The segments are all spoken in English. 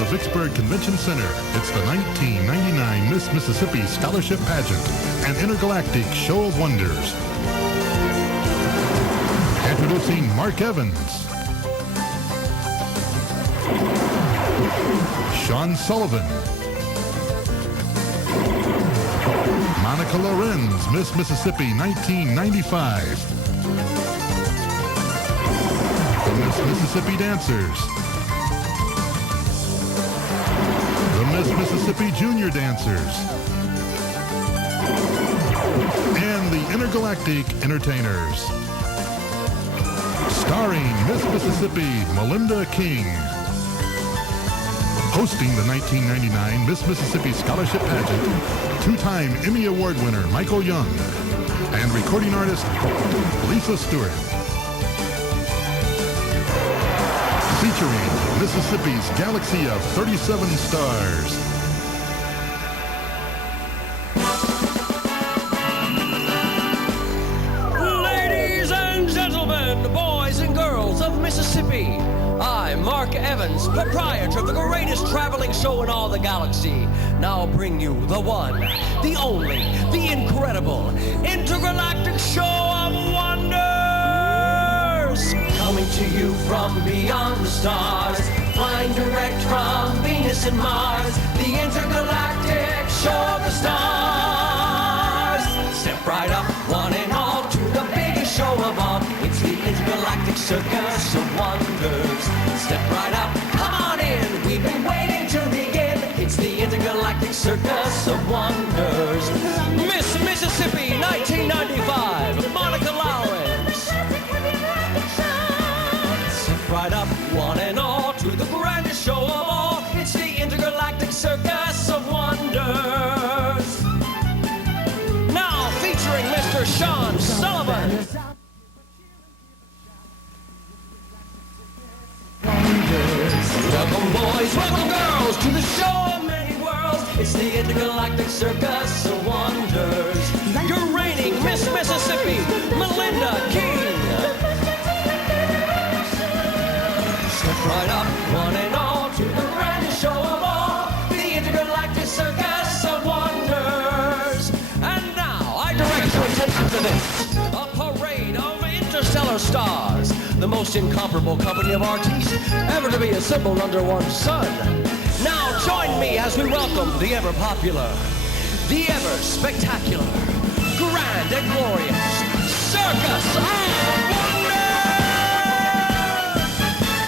the Vicksburg Convention Center, it's the 1999 Miss Mississippi Scholarship Pageant, an intergalactic show of wonders. Introducing Mark Evans, Sean Sullivan, Monica Lorenz, Miss Mississippi 1995. The Miss Mississippi Dancers. The Miss Mississippi Junior Dancers. And the Intergalactic Entertainers. Starring Miss Mississippi, Melinda King. Hosting the 1999 Miss Mississippi Scholarship Pageant, two-time Emmy Award winner Michael Young, and recording artist Lisa Stewart. Featuring Mississippi's galaxy of 37 stars. Ladies and gentlemen, boys and girls of Mississippi, I'm Mark Evans, proprietor of the greatest traveling show in all the galaxy. Now bring you the one, the only, the incredible, intergalactic show of wonders. Coming to you from beyond the stars, flying direct from Venus and Mars, the intergalactic show of the stars. Step right up, one and all, to the biggest show of all. It's the intergalactic circus of wonders. Step right up, come on in, we've been waiting to begin. It's the intergalactic circus of wonders. Miss Mississippi 1995, Monica Lorenz. Step right up, one and all, to the grandest show of all. It's the intergalactic circus of wonders. Now featuring Mr. Sean Sullivan. Welcome boys, welcome girls to the show of many worlds. It's the intergalactic circus of wonders. Your reigning Miss Mississippi, Melinda King. Step right up, one and all, to the grandest show of all, the intergalactic circus of wonders. And now I direct your attention to this, a parade of interstellar stars, the most incomparable company of artists ever to be assembled under one sun. Now join me as we welcome the ever-popular, the ever-spectacular, grand and glorious Circus of Wonders!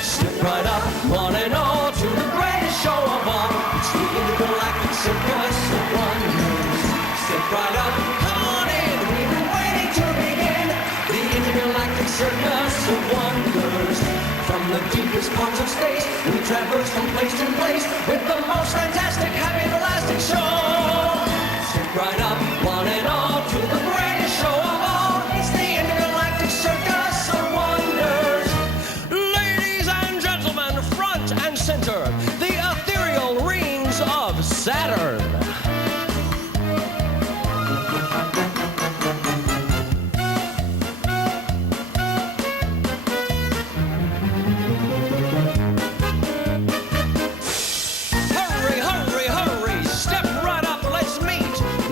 Step right up, one and all, to the greatest show of all. It's the intergalactic Circus of Wonders. Step right up, come on in, we've been waiting to begin. The intergalactic Circus of Wonders. From the deepest parts of space, we traverse from place to place with the most fantastic, happy, elastic show. Step right up, one and all, to the greatest show of all. It's the intergalactic Circus of Wonders. Ladies and gentlemen, front and center, the ethereal rings of Saturn.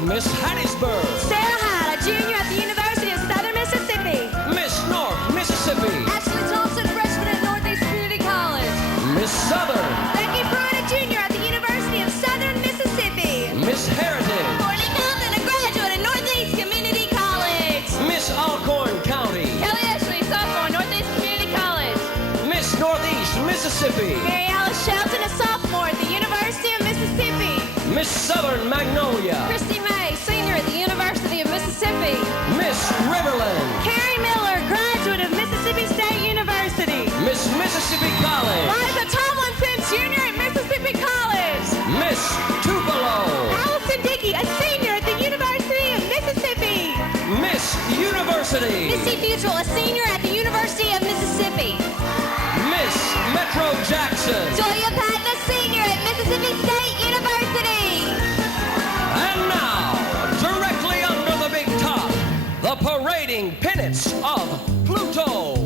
Miss Hattiesburg. Sarah Hyde, a junior at the University of Southern Mississippi. Miss North Mississippi. Ashley Thompson, freshman at Northeast Community College. Miss Southern. Becky Pruitt, a junior at the University of Southern Mississippi. Miss Heritage. Courtney Compton, a graduate at Northeast Community College. Miss Alcorn County. Kelly Ashley, sophomore, Northeast Community College. Miss Northeast Mississippi. Mary Alice Shelton, a sophomore at the University of Mississippi. Miss Southern Magnolia. Christy May, senior at the University of Mississippi. Miss Riverland. Carrie Miller, graduate of Mississippi State University. Miss Mississippi College. Liza Tomlinson, junior at Mississippi College. Miss Tupelo. Allison Dickey, a senior at the University of Mississippi. Miss University. Missy Futrell, a senior at the University of Mississippi. Miss Metro Jackson. Julia Patton, a senior at Mississippi State University. And now, directly under the big top, the parading pennants of Pluto.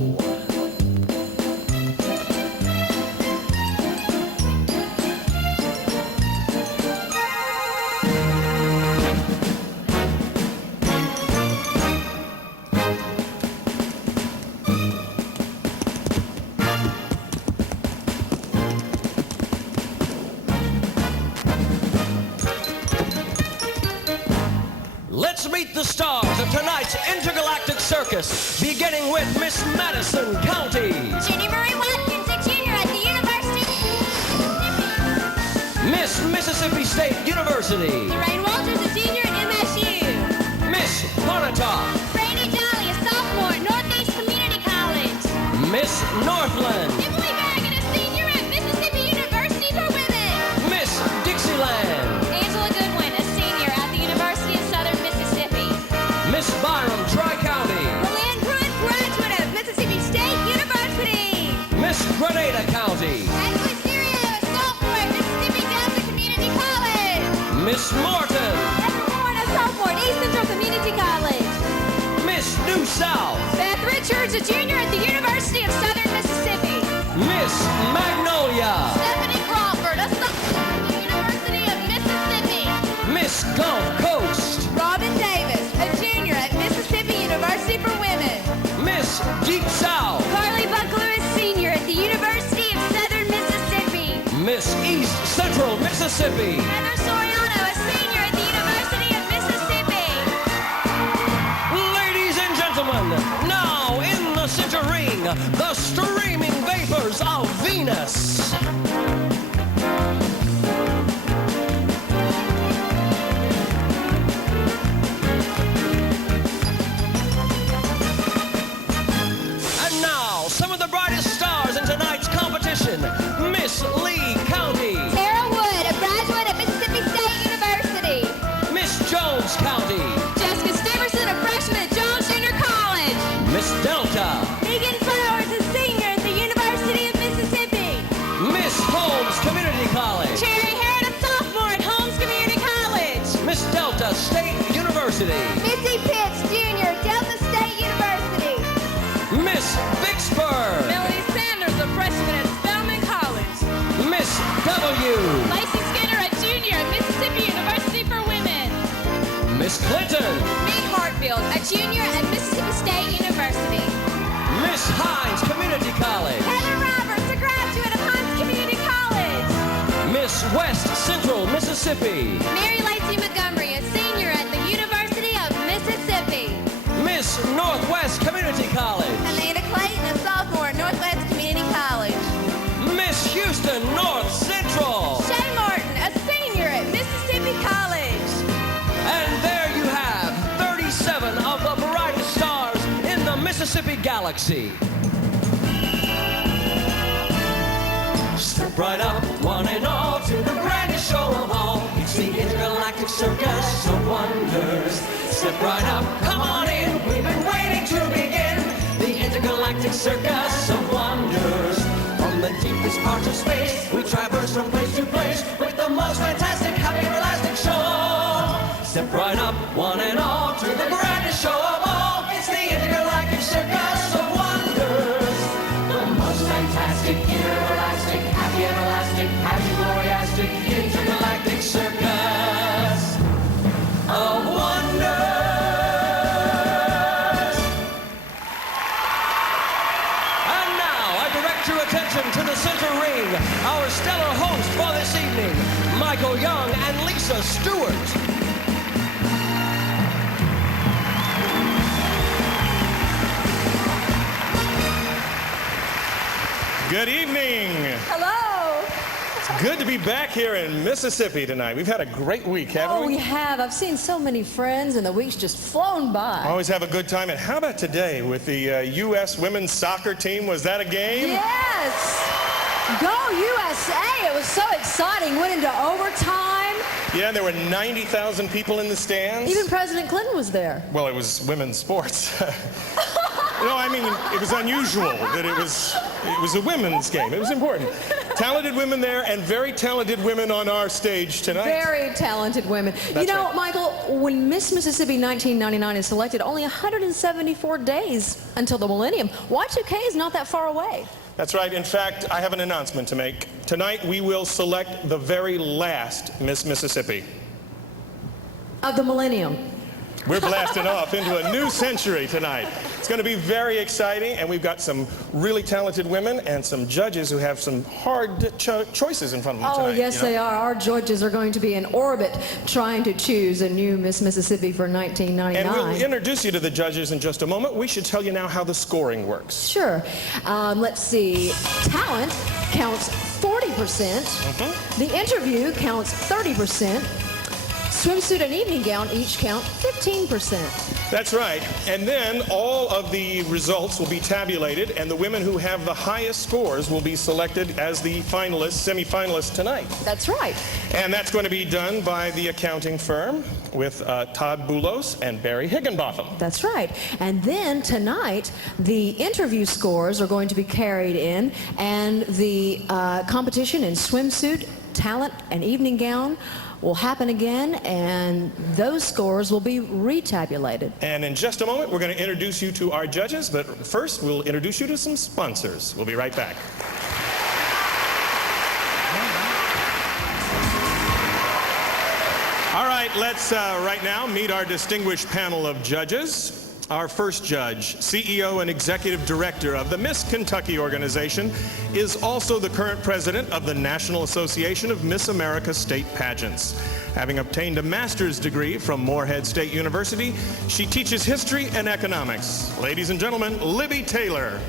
meet the stars of tonight's intergalactic circus, beginning with Miss Madison County. Jenny Marie Watkins, a junior at the University of Miss Mississippi State University. Lorraine Walters, a senior at MSU. Miss Pontotoc. Brandy Jolly, a sophomore at Northeast Community College. Miss Northland. Emily Berrigan, a senior at Mississippi University for Women. Miss Dixieland. Angela Goodwin, a senior at the University of Southern Mississippi. Miss Byram, Tri-County. Luann Pruitt, graduate of Mississippi State University. Miss Grenada County. Ashley Serio, a sophomore at Mississippi Delta Community College. Miss Morton. Deborah Warren, a sophomore at East Central Community College. Miss New South. Beth Richards, a junior at the University of Southern Mississippi. Miss Magnolia. Stephanie Crawford, a sophomore at the University of Mississippi. Miss Gulf Coast. Robin Davis, a junior at Mississippi University for Women. Miss Deep South. Carly Buckler, a senior at the University of Southern Mississippi. Miss East Central Mississippi. Heather Soriano, a senior at the University of Mississippi. Ladies and gentlemen, now in the center ring, the streaming vapors of Venus. And now, some of the brightest stars in tonight's competition. Miss Lee County. Tara Wood, a graduate at Mississippi State University. Miss Jones County. Jessica Steverson, a freshman at Jones Junior College. Miss Delta. Megan Flowers, a senior at the University of Mississippi. Miss Holmes Community College. Cherry Herod, a sophomore at Holmes Community College. Miss Delta State University. Missy Pitts, junior, Delta State University. Miss Vicksburg. Melanie Sanders, a freshman at Spelman College. Miss W. Lacey Skinner, a junior at Mississippi University for Women. Miss Clinton. Meade Hartfield, a junior at Mississippi State University. Miss Hines Community College. Heather Roberts, a graduate of Hines Community College. Miss West Central Mississippi. Mary Lacey Montgomery, a senior at the University of Mississippi. Miss Northwest Community College. Amanda Clayton, a sophomore at Northwest Community College. Miss Houston North Central. Shay Martin, a senior at Mississippi College. And there you have 37 of the brightest stars in the Mississippi galaxy. Step right up, one and all, to the grandest show of all. It's the intergalactic circus of wonders. Step right up, come on in, we've been waiting to begin. The intergalactic circus of wonders. From the deepest parts of space, we traverse from place to place with the most fantastic, happy, everlasting show. Step right up, one and all, to the grandest show of all. It's the intergalactic circus of wonders. The most fantastic, inelastic, happy, everlasting, happy, gloriastic, intergalactic circus of wonders. And now I direct your attention to the center ring. Our stellar host for this evening, Michael Young and Lisa Stewart. Good evening. Hello. It's good to be back here in Mississippi tonight. We've had a great week, haven't Oh, we? we have. I've seen so many friends, and the week's just flown by. Always have a good time. And how about today with the U.S. women's soccer team? Was that a game? Yes. Go USA. It was so exciting. Went into overtime. Yeah, there were 90,000 people in the stands. Even President Clinton was there. Well, it was women's sports. No, I mean, it was unusual that it was a women's game. It was important. Talented women there and very talented women on our stage tonight. Very talented women. That's you know, right. Michael, when Miss Mississippi 1999 is selected, only 174 days until the millennium. Y2K is not that far away. That's right. In fact, I have an announcement to make. Tonight, we will select the very last Miss Mississippi. Of the millennium. We're blasting off into a new century tonight. It's going to be very exciting, and we've got some really talented women and some judges who have some hard choices in front of them tonight. Oh, yes, they are. Our judges are going to be in orbit trying to choose a new Miss Mississippi for 1999. And we'll introduce you to the judges in just a moment. We should tell you now how the scoring works. Sure. Let's see. Talent counts 40%. The interview counts 30%. Swimsuit and evening gown each count 15%. That's right. And then all of the results will be tabulated, and the women who have the highest scores will be selected as the finalists, semi-finalists tonight. That's right. And that's going to be done by the accounting firm with Todd Boulos and Barry Higginbotham. That's right. And then tonight, the interview scores are going to be carried in, and the competition in swimsuit, talent, and evening gown will happen again, and those scores will be retabulated. And in just a moment, we're going to introduce you to our judges, but first, we'll introduce you to some sponsors. We'll be right back. All right, let's right now meet our distinguished panel of judges. Our first judge, CEO and Executive Director of the Miss Kentucky organization, is also the current president of the National Association of Miss America State Pageants. Having obtained a master's degree from Morehead State University, she teaches history and economics. Ladies and gentlemen, Libby Taylor.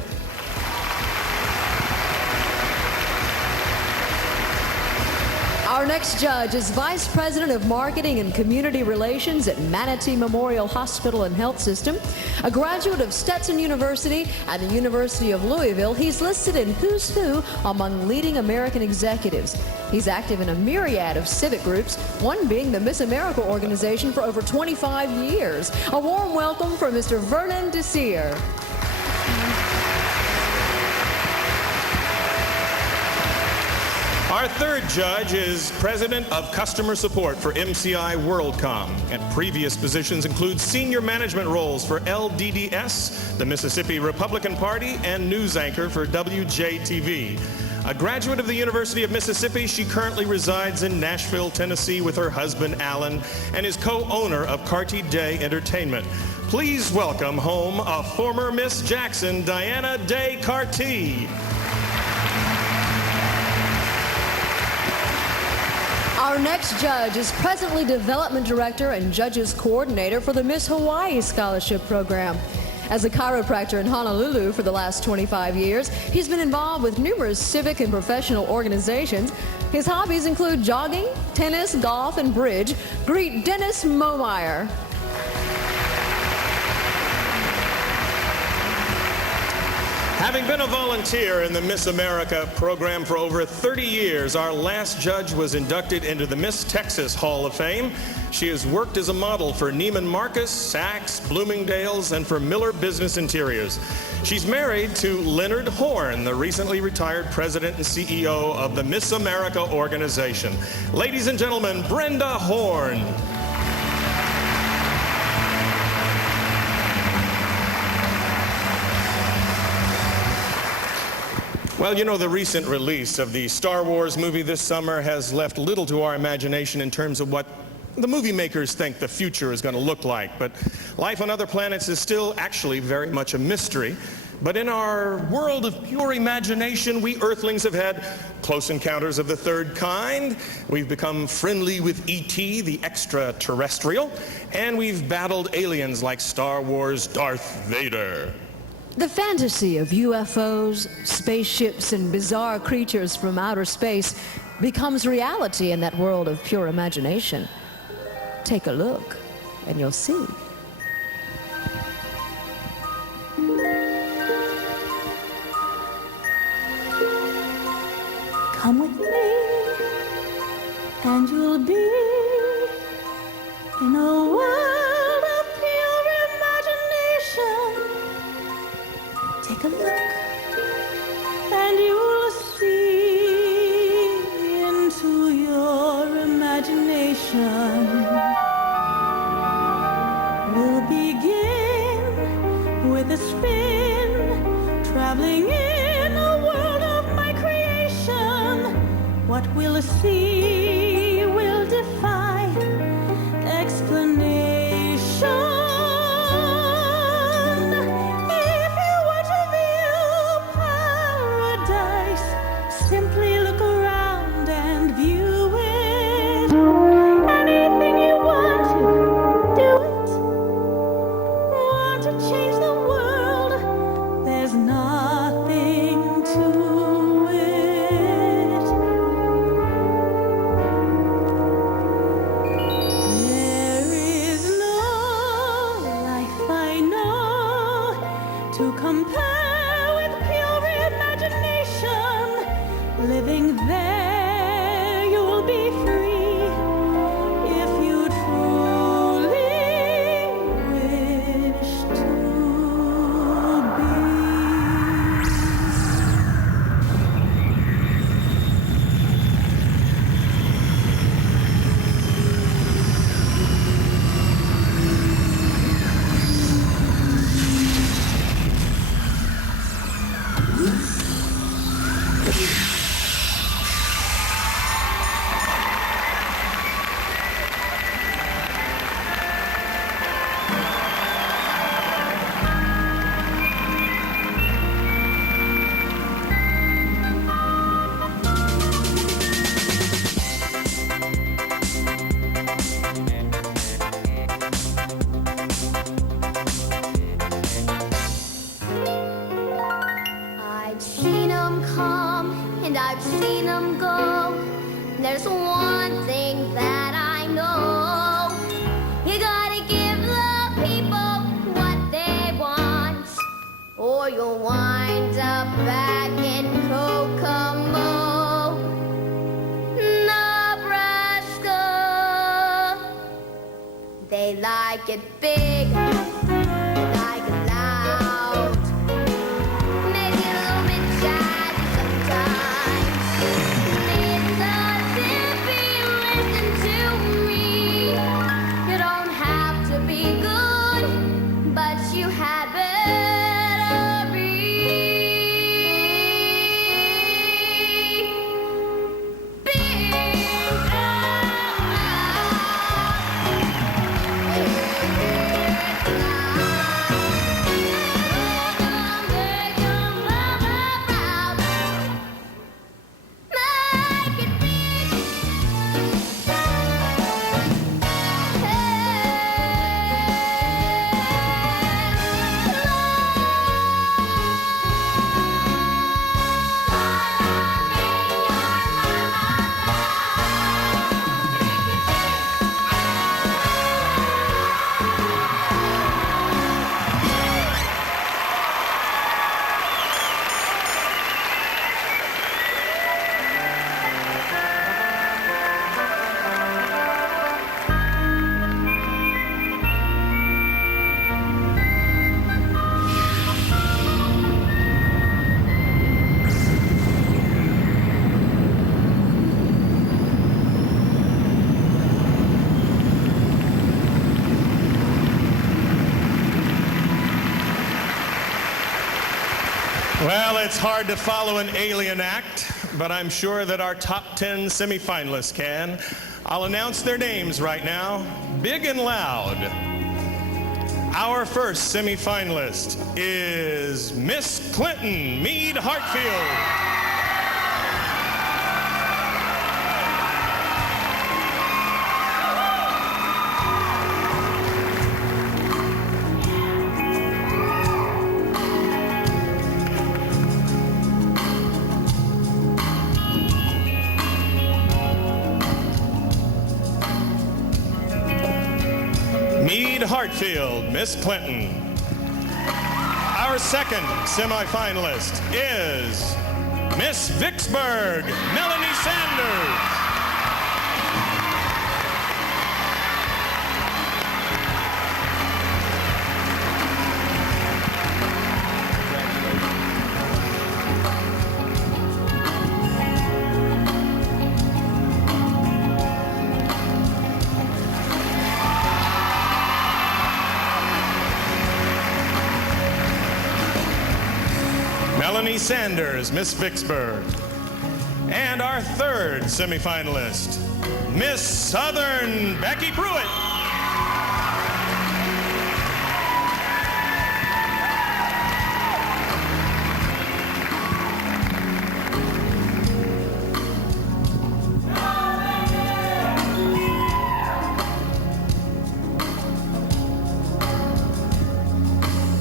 Our next judge is Vice President of Marketing and Community Relations at Manatee Memorial Hospital and Health System. A graduate of Stetson University and the University of Louisville, he's listed in Who's Who among leading American executives. He's active in a myriad of civic groups, one being the Miss America organization for over 25 years. A warm welcome for Mr. Vernon Desir. Our third judge is President of Customer Support for MCI WorldCom, and previous positions include senior management roles for LDDS, the Mississippi Republican Party, and news anchor for WJTV. A graduate of the University of Mississippi, she currently resides in Nashville, Tennessee with her husband, Alan, and is co-owner of Carty Day Entertainment. Please welcome home a former Miss Jackson, Diana Day Carty. Our next judge is presently Development Director and Judges Coordinator for the Miss Hawaii Scholarship Program. As a chiropractor in Honolulu for the last 25 years, he's been involved with numerous civic and professional organizations. His hobbies include jogging, tennis, golf, and bridge. Greet Dennis Momeyer. Having been a volunteer in the Miss America program for over 30 years, our last judge was inducted into the Miss Texas Hall of Fame. She has worked as a model for Neiman Marcus, Saks, Bloomingdale's, and for Miller Business Interiors. She's married to Leonard Horn, the recently retired president and CEO of the Miss America organization. Ladies and gentlemen, Brenda Horn. Well, you know, the recent release of the Star Wars movie this summer has left little to our imagination in terms of what the movie makers think the future is going to look like. But life on other planets is still actually very much a mystery. But in our world of pure imagination, we Earthlings have had close encounters of the third kind. We've become friendly with E.T., the extraterrestrial, and we've battled aliens like Star Wars Darth Vader. The fantasy of UFOs, spaceships, and bizarre creatures from outer space becomes reality in that world of pure imagination. Take a look, and you'll see. Come with me, and you'll be in a world of pure imagination. Take a look, and you'll see into your imagination. We'll begin with a spin, traveling in a world of my creation. What we'll see will defy explanation. compare with pure imagination. Living there, you'll be free if you truly wish to be. I've seen 'em come and I've seen 'em go. There's one thing that I know. You gotta give the people what they want, or you'll wind up back in Kokomo, Nebraska. They like it big, they like it loud. Maybe a little bit jazzy sometimes. Mississippi, listen to me. You don't have to be good, but you had better be. Big Well, it's hard to follow an alien act, but I'm sure that our top 10 semifinalists can. I'll announce their names right now, big and loud. Our first semifinalist is Miss Clinton Meade Hartfield. Meade Hartfield, Miss Clinton. Our second semifinalist is Miss Vicksburg, Melanie Sanders. Melanie Sanders, Miss Vicksburg. And our third semifinalist, Miss Southern, Becky Pruitt.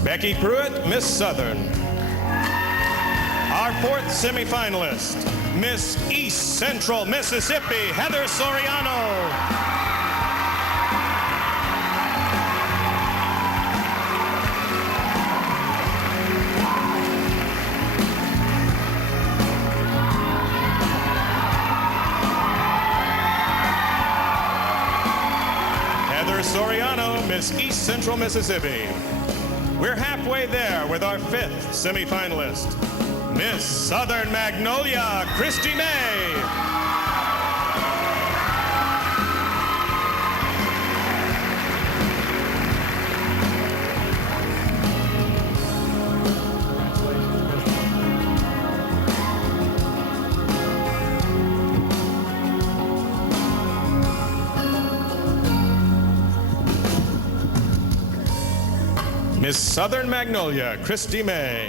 Becky Pruitt, Miss Southern. Our fourth semifinalist, Miss East Central Mississippi, Heather Soriano. Soriano, Miss East Central Mississippi. We're halfway there with our 5th semifinalist, Miss Southern Magnolia, Christy May. Miss Southern Magnolia, Christy May.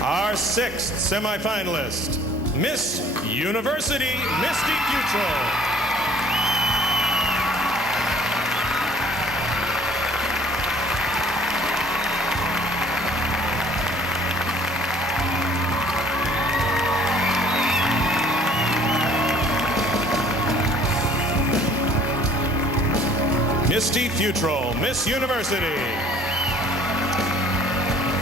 Our 6th semifinalist, Miss University, Misty Futrell. Misty Futrell, Miss University.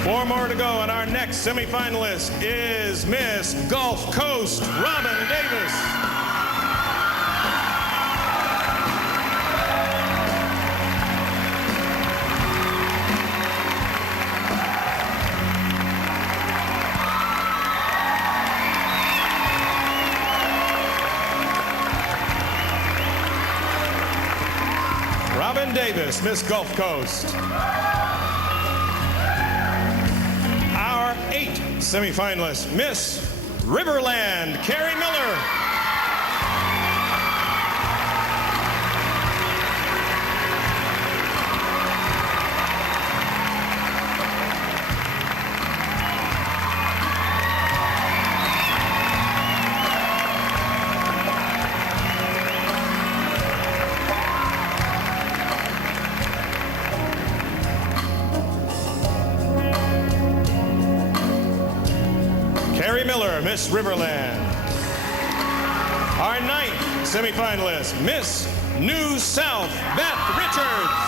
4 more to go, and our next semifinalist is Miss Gulf Coast, Robin Davis. Robin Davis, Miss Gulf Coast. Our 8th semifinalist, Miss Riverland, Carrie Miller. Carrie Miller, Miss Riverland. Our 9th semifinalist, Miss New South, Beth Richards.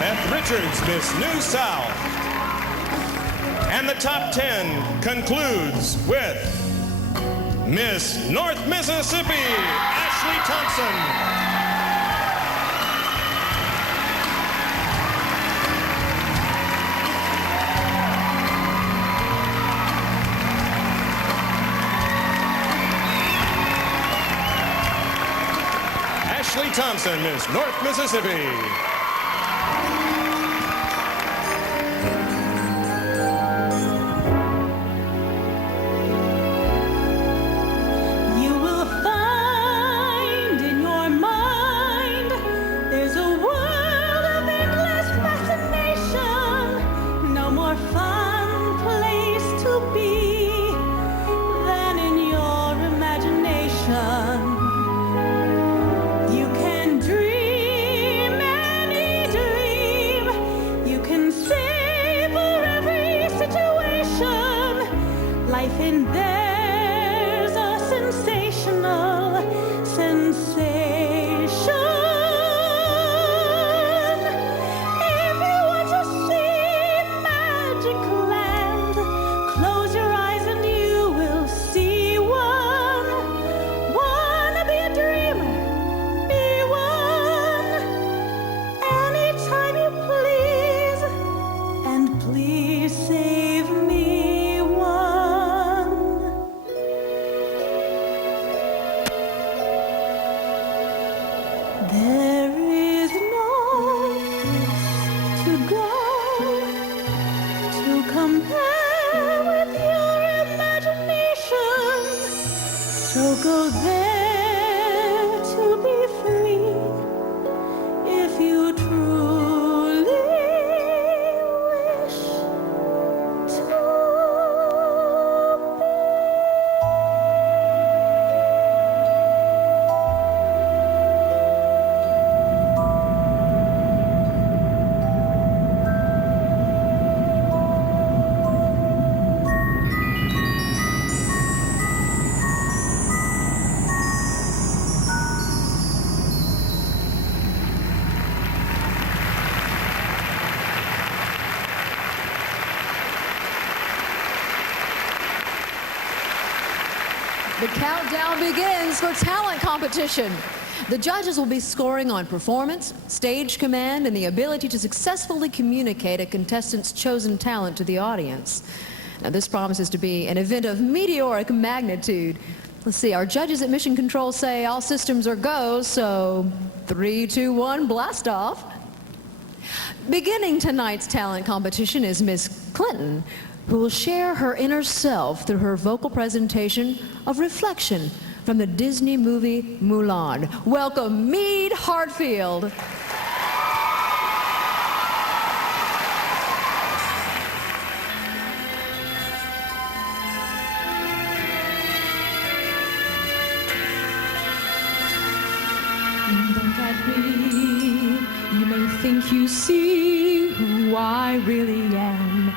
Beth Richards, Miss New South. And the top 10 concludes with Miss North Mississippi, Ashley Thompson. Ashley Thompson, Miss North Mississippi. The countdown begins for talent competition. The judges will be scoring on performance, stage command, and the ability to successfully communicate a contestant's chosen talent to the audience. Now, this promises to be an event of meteoric magnitude. Let's see, our judges at Mission Control say all systems are go, so 3, 2, 1, blast off. Beginning tonight's talent competition is Miss Clinton, who will share her inner self through her vocal presentation of Reflection from the Disney movie Mulan. Welcome, Meade Hartfield. Look at me, you may think you see who I really am,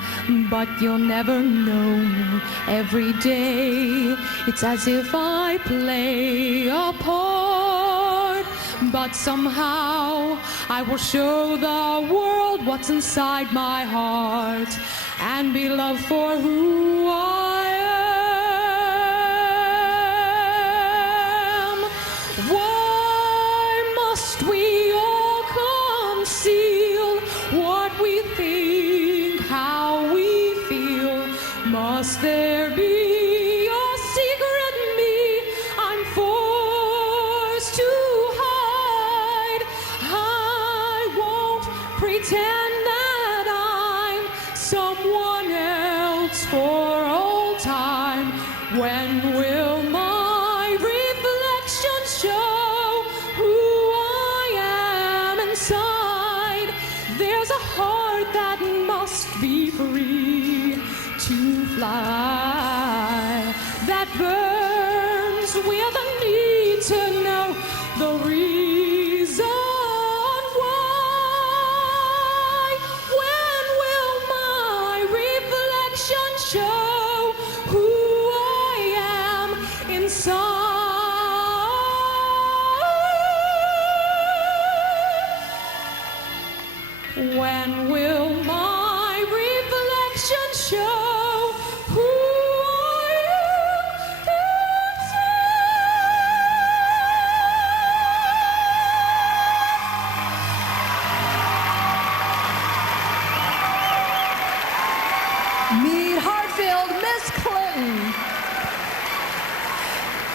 but you'll never know me. Every day it's as if I play a part, but somehow I will show the world what's inside my heart and be loved for who I am. Why must we all conceal what we think, how we feel? Must there be a secret me I'm forced to hide? I won't pretend that I'm someone else for all time. When will my reflection show who I am inside? There's a heart that must be free to fly, that burns with a need to know the reason why. When will my reflection show who I am inside? When will my reflection show who I am inside? Meade Hartfield, Miss Clinton.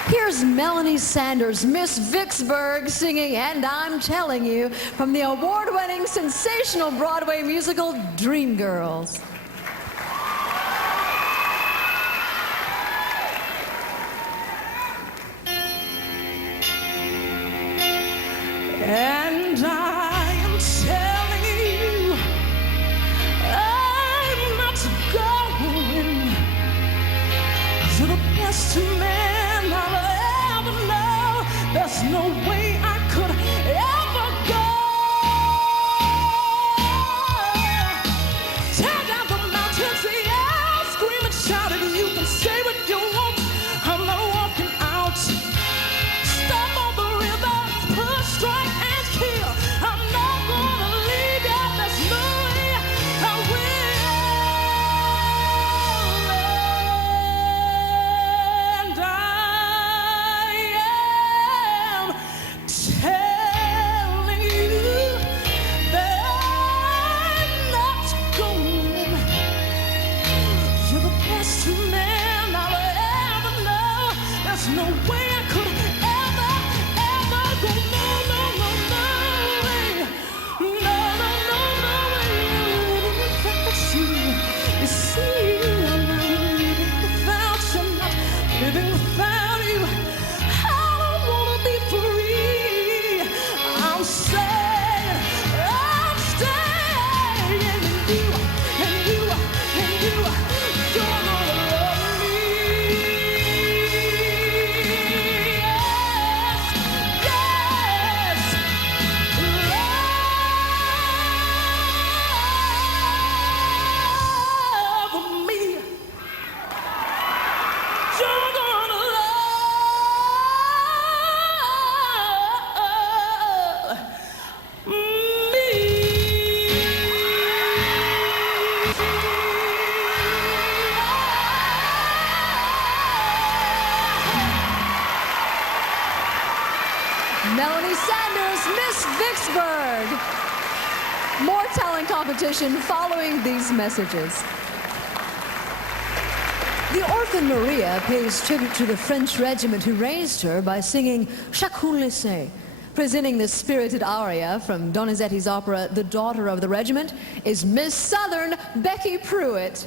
Here's Melanie Sanders, Miss Vicksburg, singing And I'm Telling You from the award-winning sensational Broadway musical Dreamgirls. And I am telling you, I'm not going. You're the best man I'll ever know. There's no way I could ever go. Tear down the mountains, yeah, scream and shout it. You can say what you want. I'm not walking out. Stop on the river, push, strike, and kill. I'm not gonna leave you. There's no way I will. And I am telling you that I'm not going. You're the best man I'll ever know. There's no way I could ever, ever go. No, no, no, no way. No, no, no, no way. Without you, you see, I'm not living without you. I'm not living without you. I don't wanna be free. I'm staying in you, and you, and you. You're gonna love me. Yes, yes. Love me. You're gonna Melanie Sanders, Miss Vicksburg. More talent competition following these messages. The orphan Maria pays tribute to the French regiment who raised her by singing Chacun le sait. Presenting this spirited aria from Donizetti's opera The Daughter of the Regiment is Miss Southern Becky Pruitt.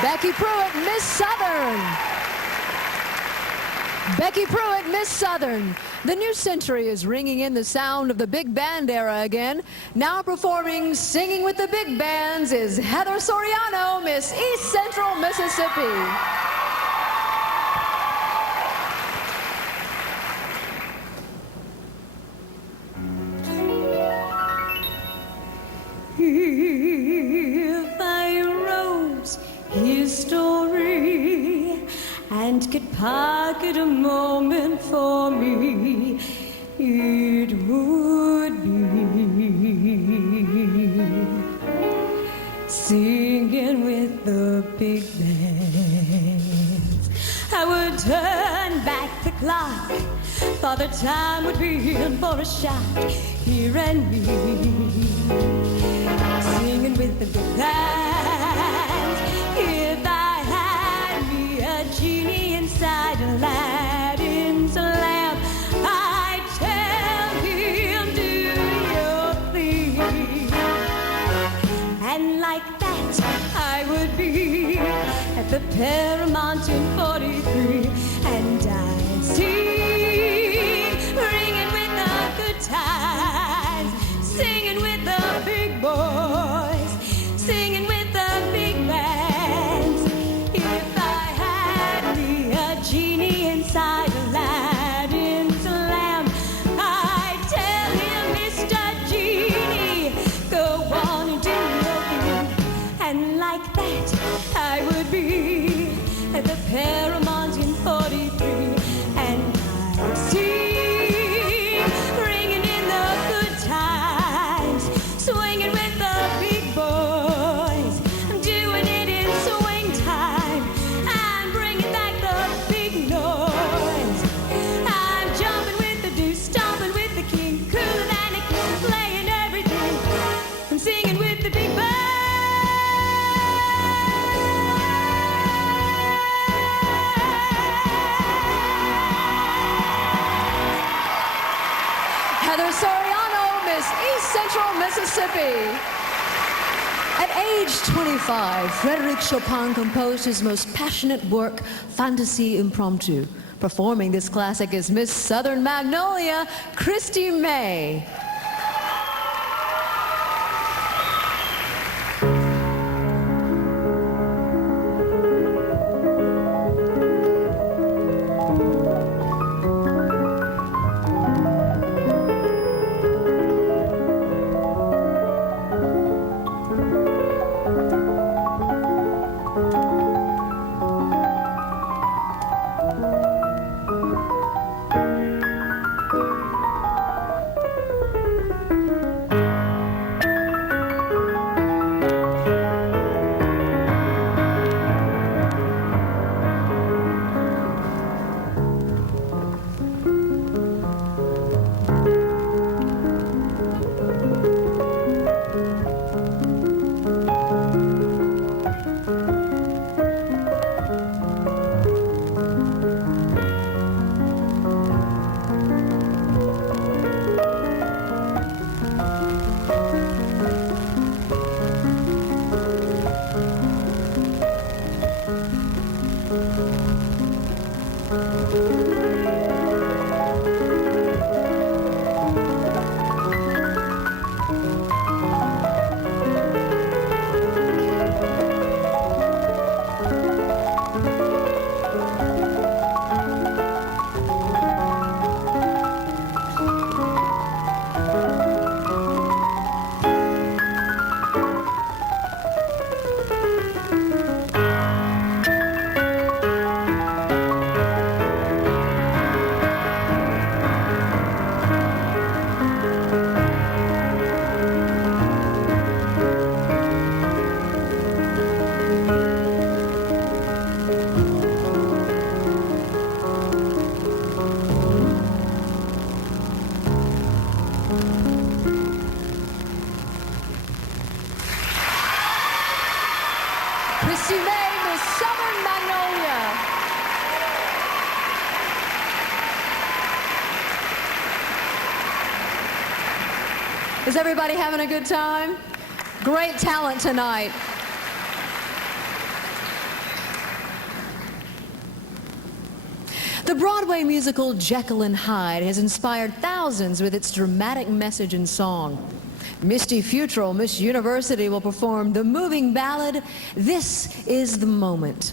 Becky Pruitt, Miss Southern. Becky Pruitt, Miss Southern. The new century is ringing in the sound of the big band era again. Now performing Singing with the Big Bands is Heather Soriano, Miss East Central Mississippi. If I wrote his story and could pocket a moment for me, it would be singing with the big bands. I would turn back the clock, Father Time would be in for a shot, here and me, singing with the big bands. If I had me a genie inside Aladdin's lamp, I'd tell him, do your thing. And like that, I would be at the Paramount in 43, and I'd sing, ringing with the good times, singing with the big boys, singing with the big bands. If I had me a genie inside Aladdin's lamp, I'd tell him, Mr. Genie, go on and do your thing. And like that, I would be at the Paramount in 43, and I'd sing, ringing in the good times, swinging with the big boys. I'm doing it in swing time. I'm bringing back the big noise. I'm jumping with the deuce, stomping with the king, cooler than a king, playing everything. I'm singing with the big band. Heather Soriano, Miss East Central Mississippi. At age 25, Frédéric Chopin composed his most passionate work, Fantasy Impromptu. Performing this classic is Miss Southern Magnolia, Christy May. Christy May, Miss Southern Magnolia. Is everybody having a good time? Great talent tonight. The Broadway musical Jekyll and Hyde has inspired thousands with its dramatic message and song. Misty Futrell, Miss University, will perform the moving ballad, This Is the Moment.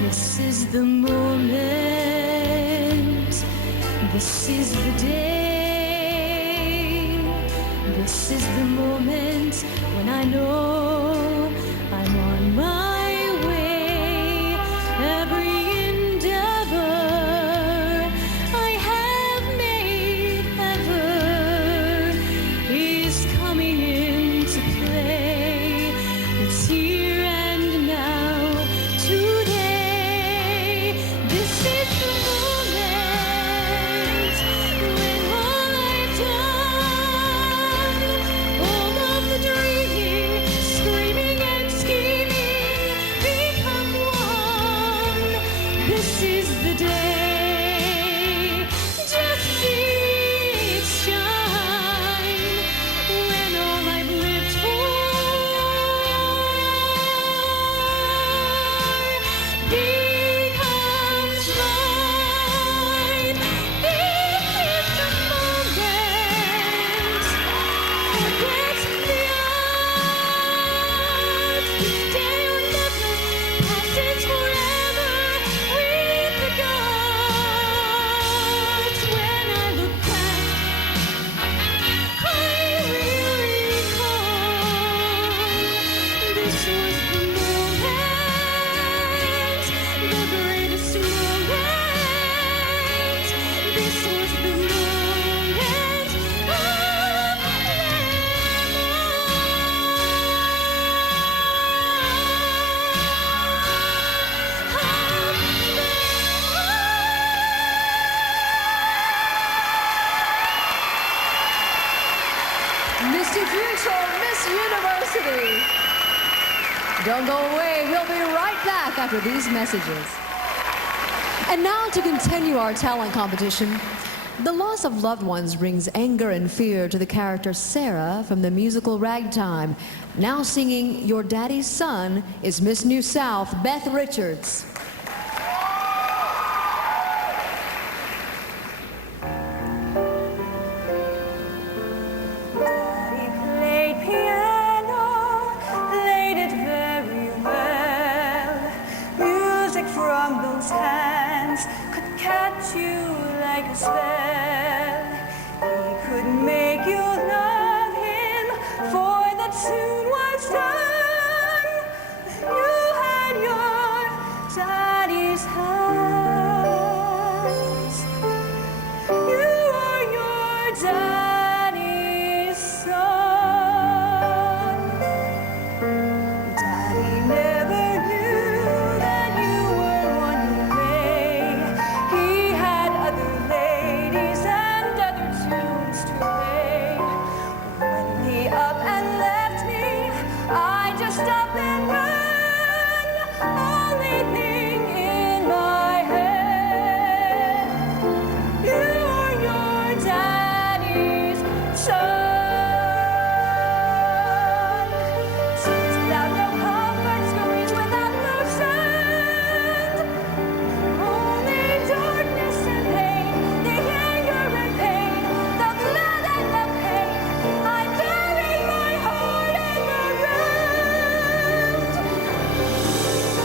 This is the moment, this is the day, this is the moment when I know I'm on my way. Every endeavor I have made ever is coming into play. It's here and now, today. This is the moment when all I've done, all of the dreaming, screaming and scheming become one. This is the day. Just see it shine when all I've lived for becomes mine. This is the moment. Forget the odds. Stay or never. Past is forever with the gods. When I look back, I will recall this was the moment, the greatest moment. This was the moment of Misty Futrell, Miss University. Don't go away. We'll be right back after these messages. And now to continue our talent competition. The loss of loved ones brings anger and fear to the character Sarah from the musical Ragtime. Now singing Your Daddy's Son is Miss New South, Beth Richards. Daddy played piano, played it very well. Music from those hands could catch you like a spell. He could make you love him, for that soon was done. You had your daddy's hands. You are your daddy's son. Daddy never knew that you were on your way. He had other ladies and other tunes to play. When he up and left me, I just up and ran. Only thing in my head, you are your daddy's son. Tears without no comfort, screams without no sound. Only darkness and pain, the anger and pain, the blood and the pain. I buried my heart in the ground.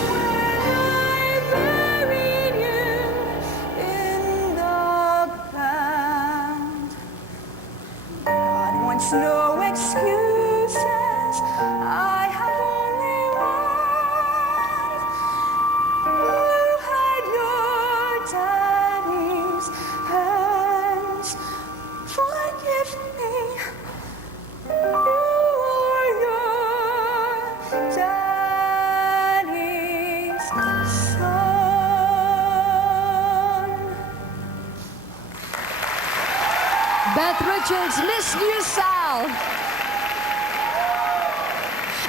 When I buried you in the ground. God wants no excuses. I have only one. You had your daddy's hands. Forgive me. You are your daddy's son. Beth Richards, Miss New South.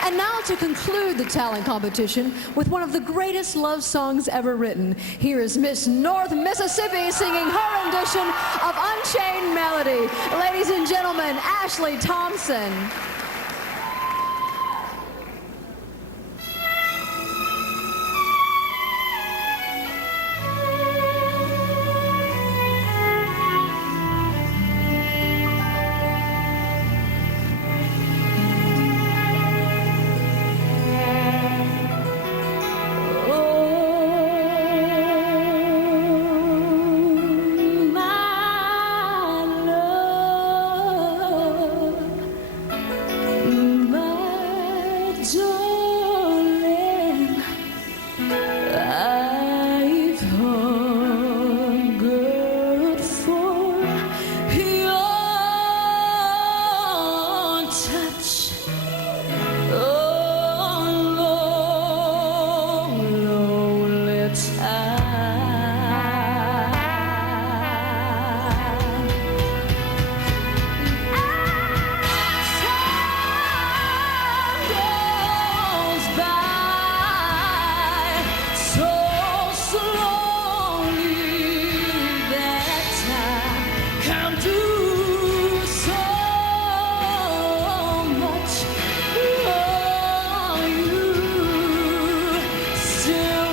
And now to conclude the talent competition with one of the greatest love songs ever written, here is Miss North Mississippi singing her rendition of Unchained Melody. Ladies and gentlemen, Ashley Thompson. I've hungered for your touch. Oh, long, lonely time. Time goes by so slowly that time can do so much. Oh, you still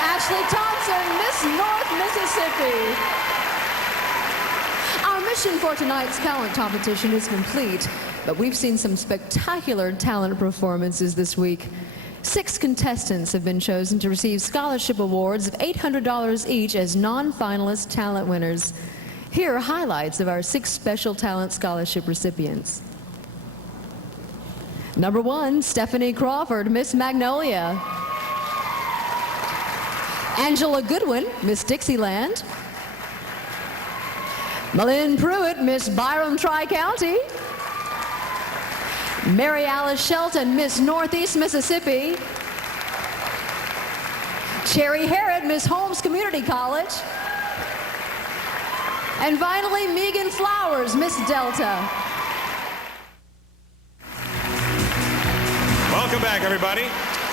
Ashley Thompson, Miss North Mississippi. Our mission for tonight's talent competition is complete, but we've seen some spectacular talent performances this week. 6 contestants have been chosen to receive scholarship awards of $800 each as non-finalist talent winners. Here are highlights of our 6 special talent scholarship recipients. Number 1, Stephanie Crawford, Miss Magnolia. Angela Goodwin, Miss Dixieland. Malin Pruitt, Miss Byram Tri-County. Mary Alice Shelton, Miss Northeast Mississippi. Cherry Herod, Miss Holmes Community College. And finally, Megan Flowers, Miss Delta. Welcome back, everybody.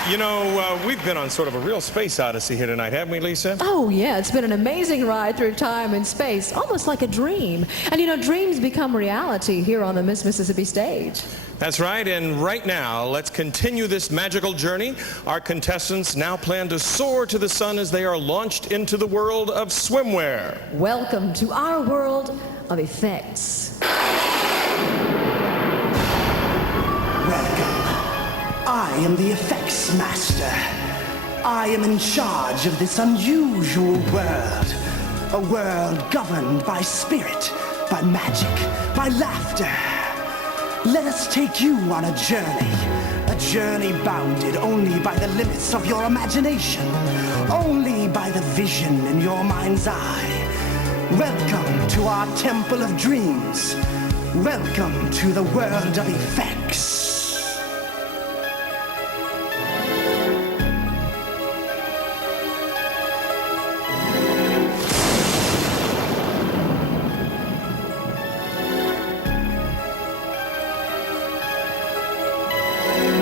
You know, we've been on sort of a real space odyssey here tonight, haven't we, Lisa? Oh, yeah, it's been an amazing ride through time and space, almost like a dream. And you know, dreams become reality here on the Miss Mississippi stage. That's right, and right now, let's continue this magical journey. Our contestants now plan to soar to the sun as they are launched into the world of swimwear. Welcome to our world of effects. Welcome. I am the effects master. I am in charge of this unusual world. A world governed by spirit, by magic, by laughter. Let us take you on a journey bounded only by the limits of your imagination, only by the vision in your mind's eye. Welcome to our temple of dreams. Welcome to the world of effects.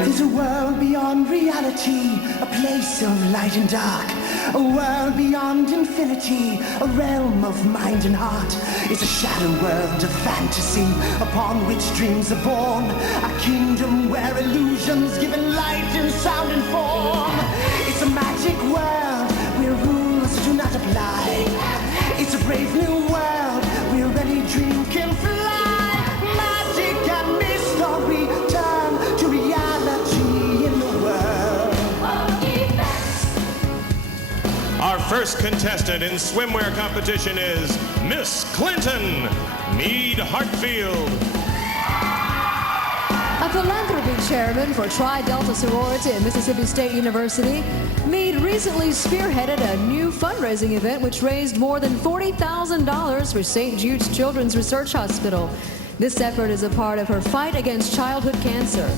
There's a world beyond reality, a place of light and dark, a world beyond infinity, a realm of mind and heart. It's a shadow world of fantasy upon which dreams are born, a kingdom where illusions given light and sound and form. It's a magic world where rules do not apply. It's a brave new world where any dream can fly. Magic and mystery turn to reality in the world of effects. Our first contestant in swimwear competition is Miss Clinton Meade Hartfield. A philanthropy chairman for Tri Delta Sorority at Mississippi State University, Meade recently spearheaded a new fundraising event which raised more than $40,000 for St. Jude's Children's Research Hospital. This effort is a part of her fight against childhood cancer.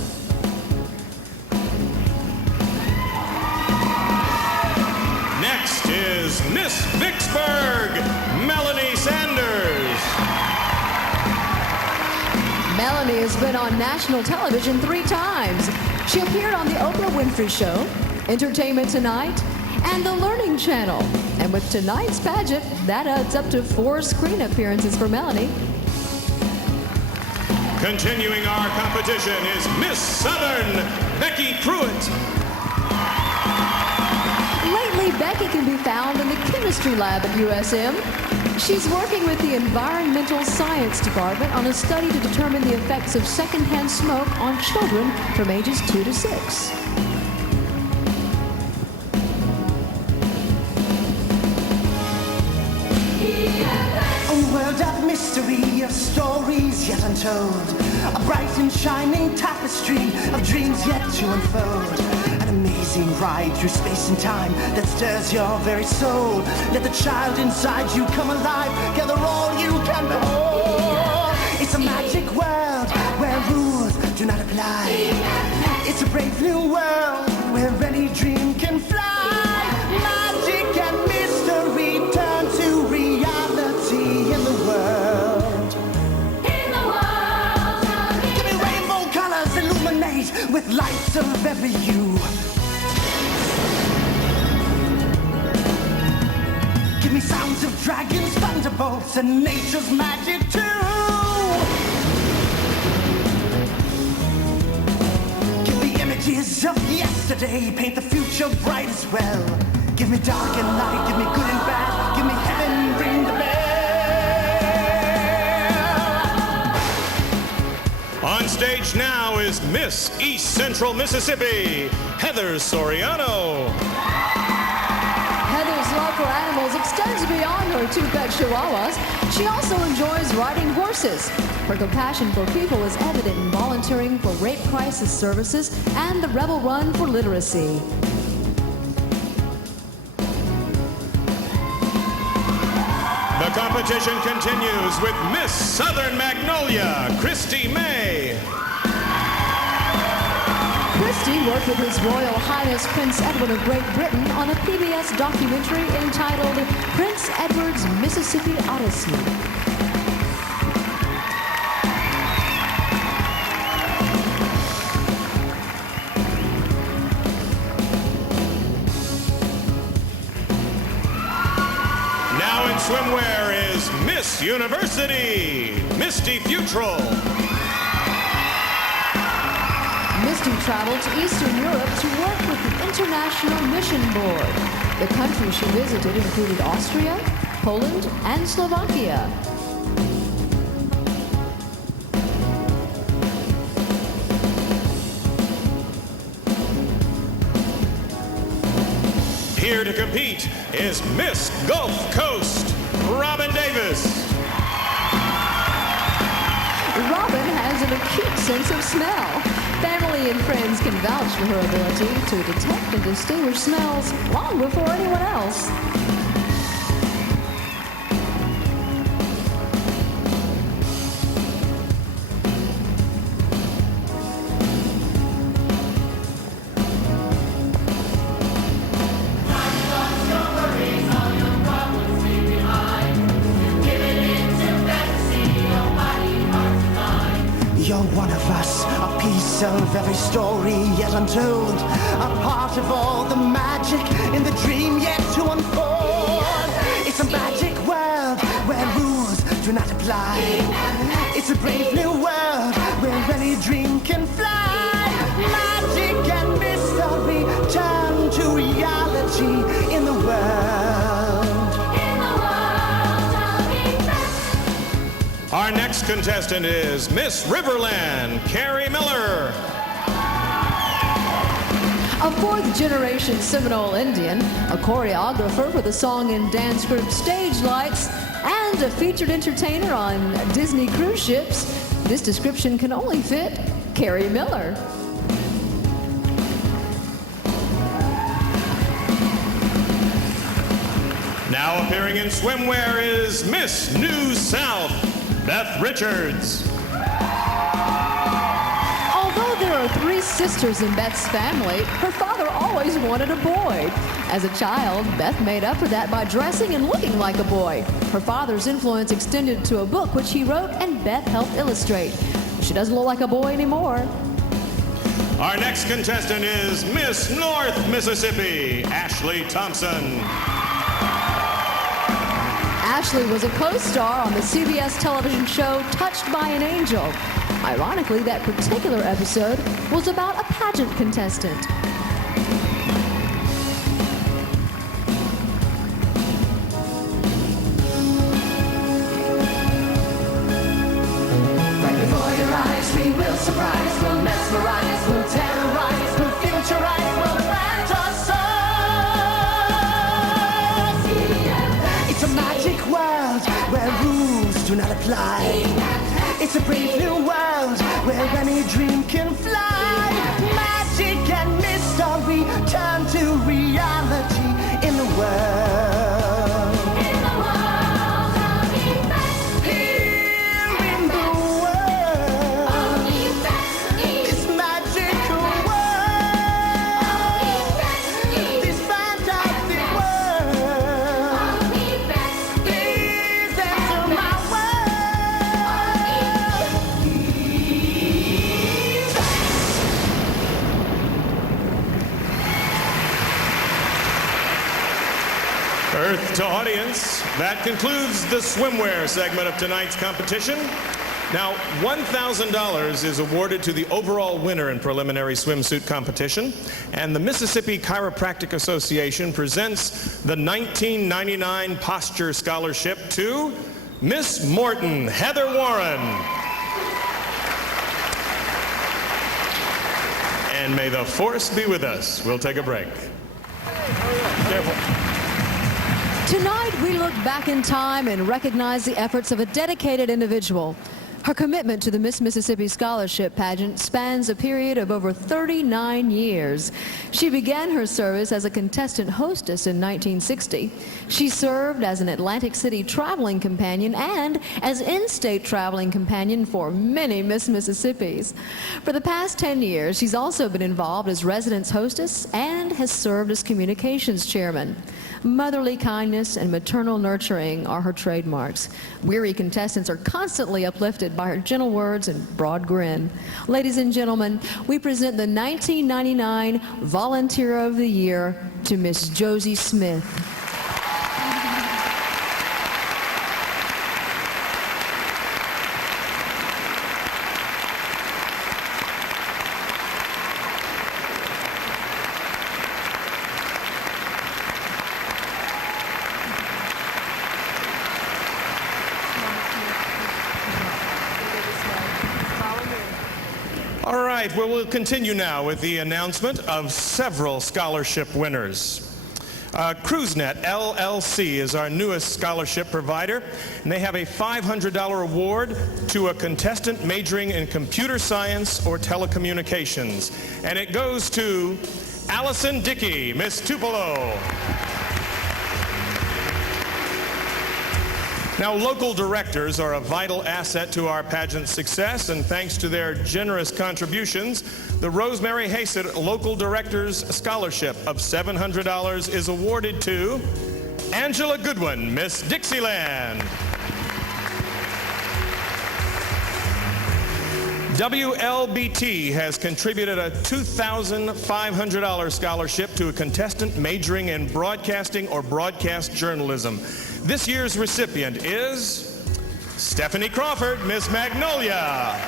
Next is Miss Vicksburg, Melanie Sanders. Melanie has been on national television 3 times. She appeared on The Oprah Winfrey Show, Entertainment Tonight, and The Learning Channel. And with tonight's pageant, that adds up to 4 screen appearances for Melanie. Continuing our competition is Miss Southern, Becky Pruitt. Lately, Becky can be found in the chemistry lab at USM. She's working with the Environmental Science Department on a study to determine the effects of secondhand smoke on children from ages 2 to 6. A world of mystery, of stories yet untold. A bright and shining tapestry of dreams yet to unfold. An amazing ride through space and time that stirs your very soul. Let the child inside you come alive. Gather all you can behold. It's a magic world where rules do not apply. It's a brave new world where any dream can fly. Magic and mystery turn to reality in the world. In the world, Give me rainbow colors, illuminate with lights of every hue. Give me sounds of dragons, thunderbolts, and nature's magic too. Give me images of yesterday, paint the future bright as well. Give me dark and light, give me good and bad, give me heaven, ring the bell. On stage now is Miss East Central Mississippi, Heather Soriano. Heather's love for animals extends beyond her two pet chihuahuas. She also enjoys riding horses. Her compassion for people is evident in volunteering for rape crisis services and the Rebel Run for literacy. The competition continues with Miss Southern Magnolia, Christy May. Christy worked with His Royal Highness Prince Edward of Great Britain on a PBS documentary entitled Prince Edward's Mississippi Odyssey. Now in swimwear is Miss University, Misty Futrell. Misty traveled to Eastern Europe to work with the International Mission Board. The countries she visited included Austria, Poland, and Slovakia. Here to compete is Miss Gulf Coast, Robin Davis. Robin has an acute sense of smell. Family and friends can vouch for her ability to detect and distinguish smells long before anyone else. You're one of us, a piece of every story yet untold, a part of all the magic in the dream yet to unfold. It's a magic world where rules do not apply. It's a brave new world where any dream can fly. Magic and mystery turn to reality in the world. Our next contestant is Miss Riverland, Carrie Miller. A fourth-generation Seminole Indian, a choreographer for the song and dance group Stage Lights, and a featured entertainer on Disney cruise ships, this description can only fit Carrie Miller. Now appearing in swimwear is Miss New South, Beth Richards. Although there are three sisters in Beth's family, her father always wanted a boy. As a child, Beth made up for that by dressing and looking like a boy. Her father's influence extended to a book which he wrote and Beth helped illustrate. She doesn't look like a boy anymore. Our next contestant is Miss North Mississippi, Ashley Thompson. Ashley was a co-star on the CBS television show Touched by an Angel. Ironically, that particular episode was about a pageant contestant. Right before your eyes, we will surprise, we'll mesmerize, we'll terrorize, we'll futurize, we'll fantasize. It's a magic world where rules do not apply. It's a brave new world where any dream can fly. Magic and mystery turn to reality in the world. In the world of effects, Here in the world, of effects, this magical world, this fantastic world. Please enter my Earth to audience. That concludes the swimwear segment of tonight's competition. Now, $1,000 is awarded to the overall winner in preliminary swimsuit competition, and the Mississippi Chiropractic Association presents the 1999 Posture Scholarship to Miss Morton Heather Warren. and may the force be with us. We'll take a break. Careful. Tonight, we look back in time and recognize the efforts of a dedicated individual. Her commitment to the Miss Mississippi Scholarship pageant spans a period of over 39 years. She began her service as a contestant hostess in 1960. She served as an Atlantic City traveling companion and as in-state traveling companion for many Miss Mississippis. For the past 10 years, she's also been involved as residence hostess and has served as communications chairman. Motherly kindness and maternal nurturing are her trademarks. Weary contestants are constantly uplifted by her gentle words and broad grin. Ladies and gentlemen, we present the 1999 Volunteer of the Year to Miss Josie Smith. All right, well, we'll continue now with the announcement of several scholarship winners. CruiseNet LLC is our newest scholarship provider, and they have a $500 award to a contestant majoring in computer science or telecommunications. And it goes to Allison Dickey, Miss Tupelo. Now, local directors are a vital asset to our pageant success, and thanks to their generous contributions, the Rosemary Haysett Local Directors Scholarship of $700 is awarded to Angela Goodwin, Miss Dixieland. WLBT has contributed a $2,500 scholarship to a contestant majoring in broadcasting or broadcast journalism. This year's recipient is Stephanie Crawford, Miss Magnolia.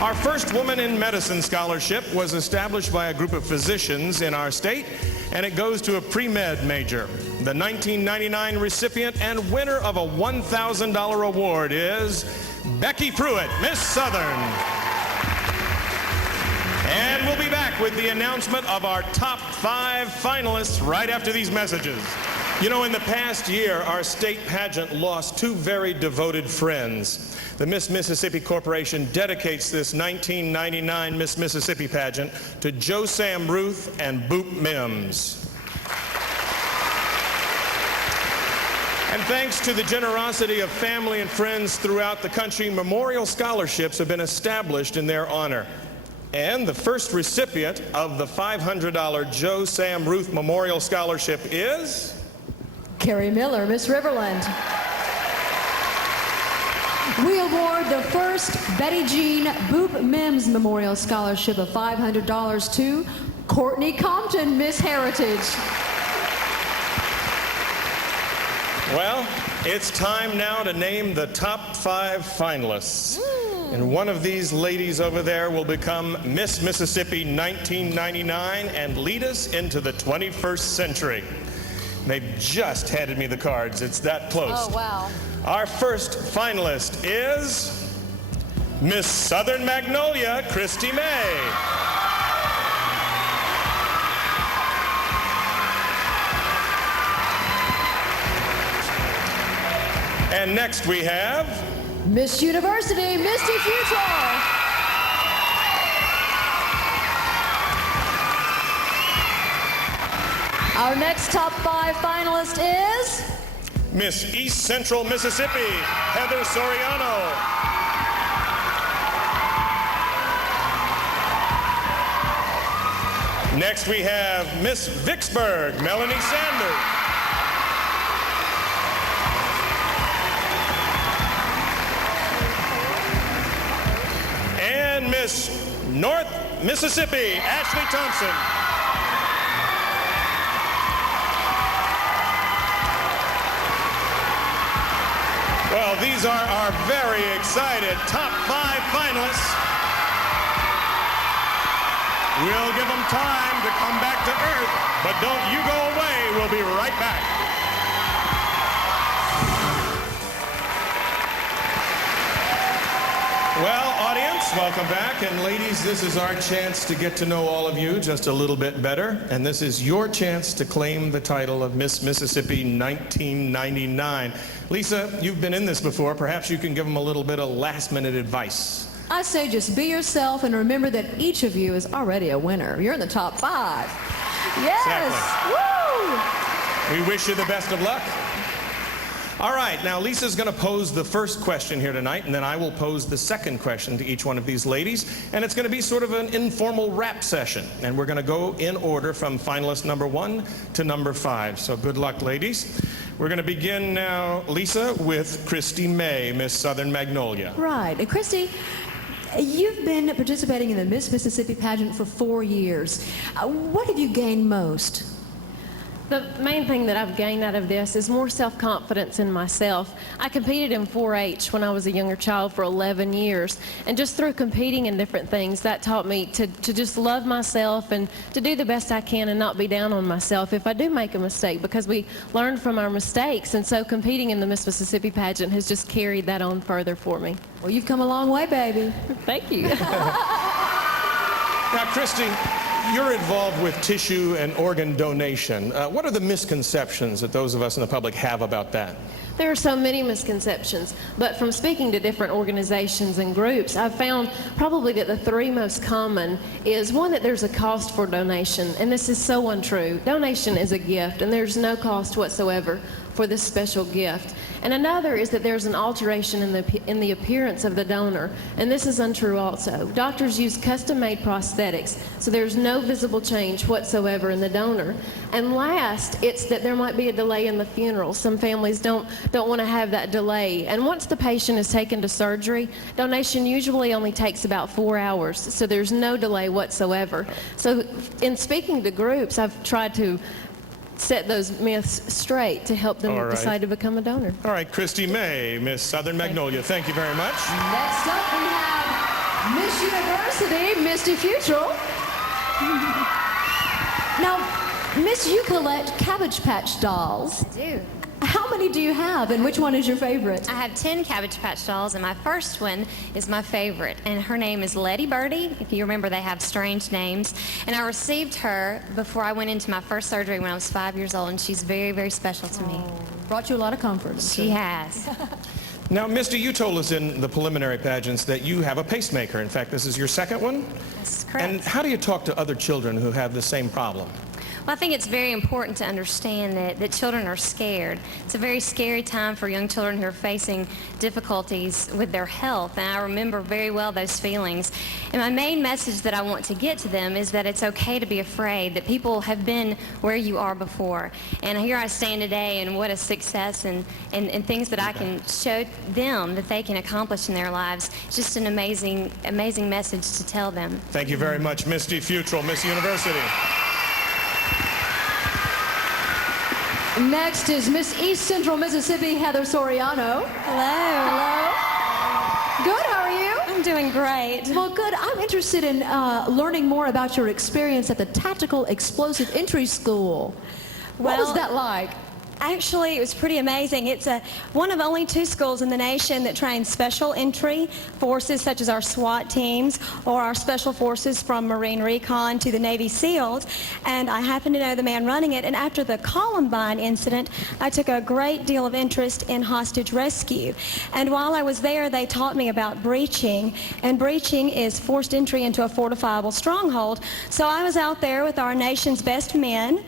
Our first Woman in Medicine scholarship was established by a group of physicians in our state, and it goes to a pre-med major. The 1999 recipient and winner of a $1,000 award is Becky Pruitt, Miss Southern. And we'll be back with the announcement of our top 5 finalists right after these messages. You know, in the past year, our state pageant lost 2 very devoted friends. The Miss Mississippi Corporation dedicates this 1999 Miss Mississippi pageant to Joe Sam Ruth and Boop Mims. And thanks to the generosity of family and friends throughout the country, memorial scholarships have been established in their honor. And the first recipient of the $500 Joe Sam Ruth Memorial Scholarship is Carrie Miller, Miss Riverland. We award the first Betty Jean Boop Mims Memorial Scholarship of $500 to Courtney Compton, Miss Heritage. Well, it's time now to name the top 5 finalists. And one of these ladies over there will become Miss Mississippi 1999 and lead us into the 21st century. They've just handed me the cards. It's that close. Oh, wow. Our first finalist is Miss Southern Magnolia, Christy May. And next we have Miss University, Misty Futrell. Our next top 5 finalist is Miss East Central Mississippi, Heather Soriano. Next we have Miss Vicksburg, Melanie Sanders. And Miss North Mississippi, Ashley Thompson. Well, these are our very excited top 5 finalists. We'll give them time to come back to Earth, but don't you go away. We'll be right back. Well, audience, folks, welcome back. And ladies, this is our chance to get to know all of you just a little bit better. And this is your chance to claim the title of Miss Mississippi 1999. Lisa, you've been in this before. Perhaps you can give them a little bit of last-minute advice. I say just be yourself and remember that each of you is already a winner. You're in the top 5. Yes! Exactly. Woo! We wish you the best of luck. All right, now Lisa's going to pose the first question here tonight, and then I will pose the second question to each one of these ladies, and it's going to be sort of an informal rap session, and we're going to go in order from finalist number 1 to number 5. So good luck, ladies. We're going to begin now, Lisa, with Christy May, Miss Southern Magnolia. Right. And Christy, you've been participating in the Miss Mississippi pageant for 4 years. What have you gained most? The main thing that I've gained out of this is more self-confidence in myself. I competed in 4-H when I was a younger child for 11 years, and just through competing in different things, that taught me to just love myself and to do the best I can and not be down on myself if I do make a mistake, because we learn from our mistakes, and so competing in the Miss Mississippi pageant has just carried that on further for me. Well, you've come a long way, baby. Thank you. Now, Christy, you're involved with tissue and organ donation. What are the misconceptions that those of us in the public have about that? There are so many misconceptions, but from speaking to different organizations and groups, I've found probably that the 3 most common is, one, that there's a cost for donation, and this is so untrue. Donation is a gift, and there's no cost whatsoever for this special gift. And another is that there's an alteration in the appearance of the donor, and this is untrue also. Doctors use custom-made prosthetics, so there's no visible change whatsoever in the donor. And last, it's that there might be a delay in the funeral. Some families don't want to have that delay. And once the patient is taken to surgery, donation usually only takes about 4 hours, so there's no delay whatsoever. So in speaking to groups, I've tried to set those myths straight to help them decide to become a donor. All right, Christy May, Miss Southern Magnolia, thank you very much. Next up, we have Miss University, Misty Futrell. Now, Miss, you collect Cabbage Patch dolls. I do. How many do you have, and which one is your favorite? I have 10 Cabbage Patch dolls, and my first one is my favorite, and her name is Letty Birdie. If you remember, they have strange names. And I received her before I went into my first surgery when I was 5 years old, and she's very, very special to me. Brought you a lot of comfort. She has. Now, Misty, you told us in the preliminary pageants that you have a pacemaker. In fact, this is your second one? That's correct. And how do you talk to other children who have the same problem? Well, I think it's very important to understand that children are scared. It's a very scary time for young children who are facing difficulties with their health, and I remember very well those feelings. And my main message that I want to get to them is that it's okay to be afraid, that people have been where you are before. And here I stand today, and what a success and things that I can show them that they can accomplish in their lives. It's just an amazing, amazing message to tell them. Thank you very much, Misty Futrell, Miss University. Next is Miss East Central Mississippi, Heather Soriano. Hello. Hello. Good, how are you? I'm doing great. Well, good. I'm interested in learning more about your experience at the Tactical Explosive Entry School. What was that like? Actually, it was pretty amazing. It's one of only 2 schools in the nation that trains special entry forces such as our SWAT teams or our special forces from Marine Recon to the Navy SEALs. And I happen to know the man running it. And after the Columbine incident, I took a great deal of interest in hostage rescue. And while I was there, they taught me about breaching. And breaching is forced entry into a fortifiable stronghold. So I was out there with our nation's best men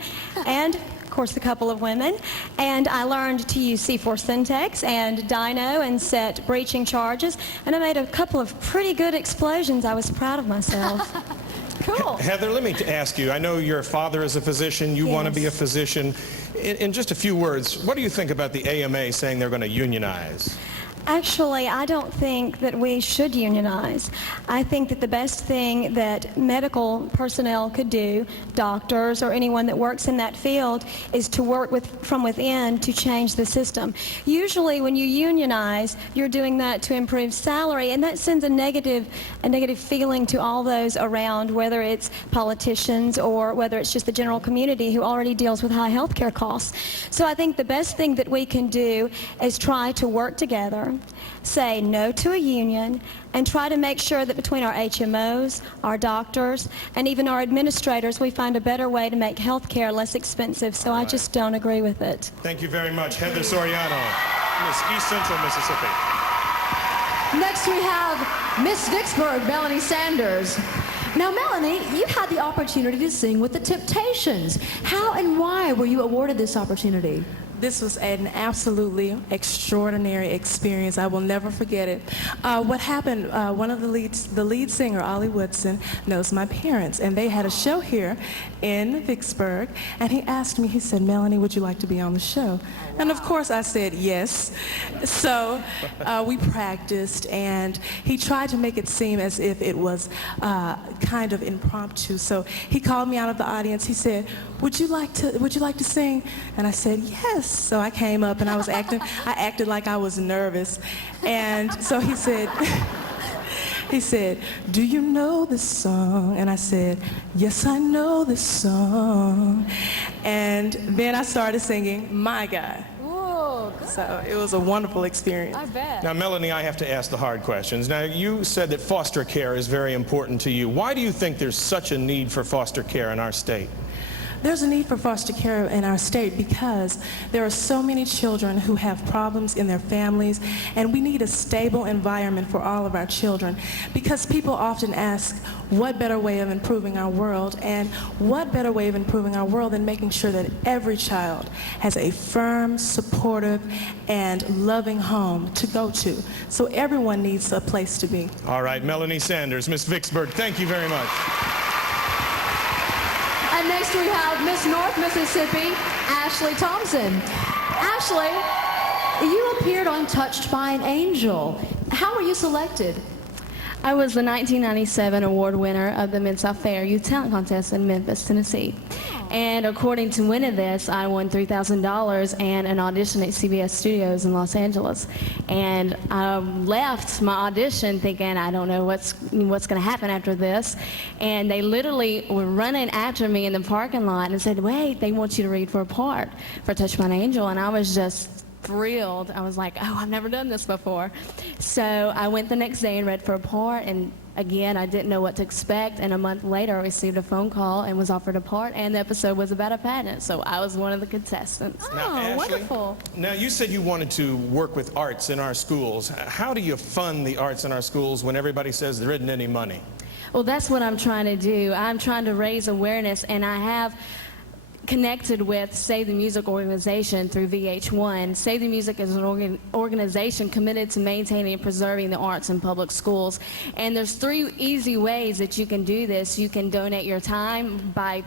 and, of course, a couple of women, and I learned to use C4 Syntex and Dino and set breaching charges, and I made a couple of pretty good explosions. I was proud of myself. Cool. Heather, let me ask you, I know your father is a physician, you want to be a physician. In just a few words, what do you think about the AMA saying they're going to unionize? Actually, I don't think that we should unionize. I think that the best thing that medical personnel could do, doctors or anyone that works in that field, is to work from within to change the system. Usually when you unionize, you're doing that to improve salary, and that sends a negative feeling to all those around, whether it's politicians or whether it's just the general community who already deals with high health care costs. So I think the best thing that we can do is try to work together, children, say no to a union, and try to make sure that between our HMOs, our doctors, and even our administrators, we find a better way to make health care less expensive. So I just don't agree with it. Thank you very much, Heather Soriano, Miss East Central Mississippi. Next we have Miss Vicksburg, Melanie Sanders. Now, Melanie, you had the opportunity to sing with the Temptations. How and why were you awarded this opportunity? This was an absolutely extraordinary experience. I will never forget it. What happened, one of the lead singer, Ollie Woodson, knows my parents, and they had a show here in Vicksburg, and he asked me, he said, Melanie, would you like to be on the show? And of course I said yes. So we practiced, and he tried to make it seem as if it was kind of impromptu. So he called me out of the audience. He said, would you like to sing? And I said, yes. So I came up and I acted like I was nervous. And so he said, do you know this song? And I said, yes, I know this song. And then I started singing My Guy. Whoa, good. So it was a wonderful experience. I bet. Now, Melanie, I have to ask the hard questions. Now, you said that foster care is very important to you. Why do you think there's such a need for foster care in our state? There's a need for foster care in our state because there are so many children who have problems in their families, and we need a stable environment for all of our children, because people often ask, what better way of improving our world? And what better way of improving our world than making sure that every child has a firm, supportive, and loving home to go to. So everyone needs a place to be. All right, Melanie Sanders, Miss Vicksburg, thank you very much. And next we have Miss North Mississippi, Ashley Thompson. Ashley, you appeared on Touched by an Angel. How were you selected? I was the 1997 award winner of the Mid-South Fair Youth Talent Contest in Memphis, Tennessee. And according to winning this, I won $3,000 and an audition at CBS Studios in Los Angeles. And I left my audition thinking, I don't know what's going to happen after this. And they literally were running after me in the parking lot and said, wait, they want you to read for a part for Touch by an Angel. And I was just thrilled. I was like, oh, I've never done this before. So I went the next day and read for a part, and again, I didn't know what to expect, and a month later I received a phone call and was offered a part, and the episode was about a pageant, so I was one of the contestants. Now, Ashley, wonderful. Now, you said you wanted to work with arts in our schools. How do you fund the arts in our schools when everybody says there isn't any money? Well, that's what I'm trying to do. I'm trying to raise awareness, and I have connected with Save the Music organization through VH1. Save the Music is an organization committed to maintaining and preserving the arts in public schools. And there's 3 easy ways that you can do this. You can donate your time by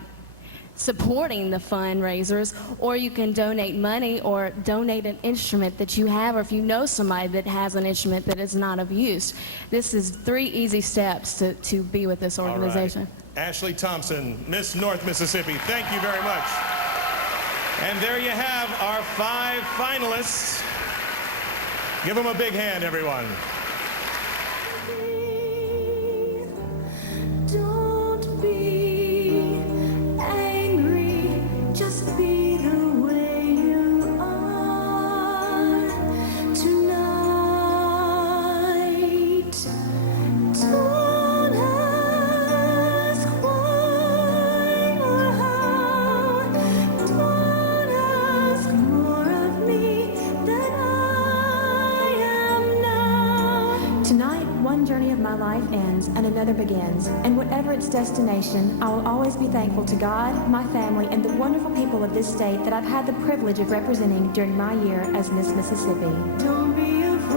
supporting the fundraisers, or you can donate money or donate an instrument that you have, or if you know somebody that has an instrument that is not of use. This is 3 easy steps to be with this organization. All right. Ashley Thompson, Miss North Mississippi, thank you very much. And there you have our 5 finalists. Give them a big hand, everyone. Don't be angry, just be the way you are tonight. Don't ask why or how. Don't ask more of me than I am now. Tonight, one journey of my life ends and another begins, and whatever its destination, I will always be thankful to God, my family, and the wonderful people of this state that I've had the privilege of representing during my year as Miss Mississippi. Don't be afraid,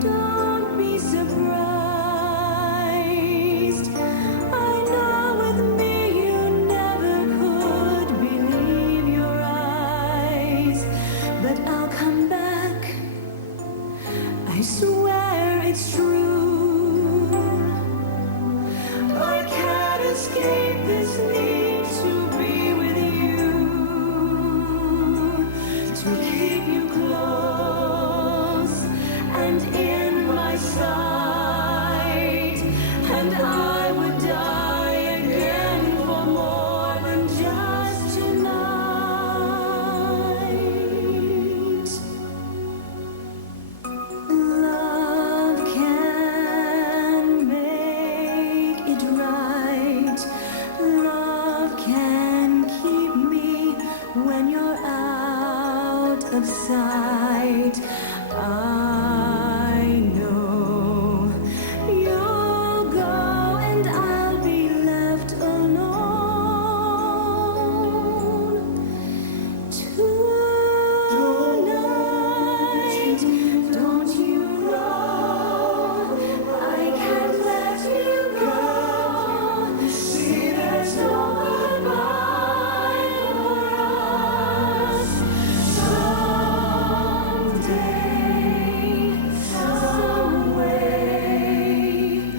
don't be surprised. I know with me you never could believe your eyes, but I'll come back, I swear it's true. I can't escape this need to be with you, to keep you close. of sight. I know you'll go and I'll be left alone. Tonight, don't you know I can't let you go. See, there's no goodbye for us. Someday, some way,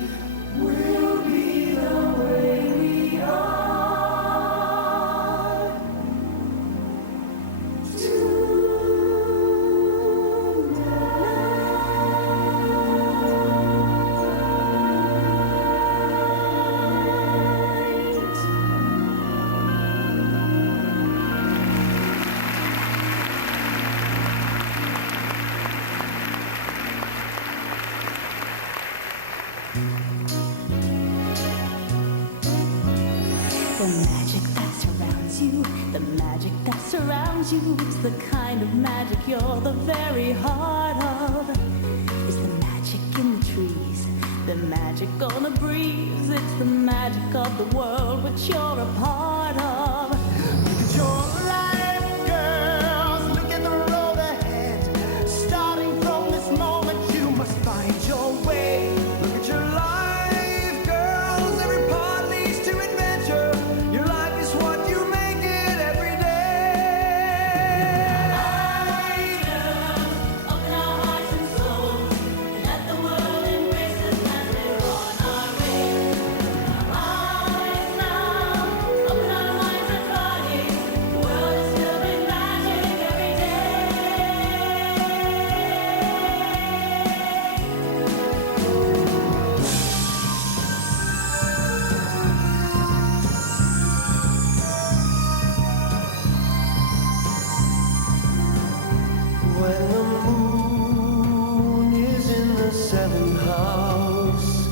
we'll be the way we are. The magic that surrounds you, the magic that surrounds you, it's the kind of magic you're the very heart of. It's the magic in the trees, the magic on the breeze, it's the magic of the world which you're a part of. Look at your life, girls, look at the road ahead. Starting from this moment, you must find your way. Look at your life, girls, every part leads to adventure. Your life is what you make it every day. Open our hearts and souls, let the world embrace us as we're on our way. Eyes now, open our minds and bodies. The world is filled with magic every day. When the moon is in the seventh house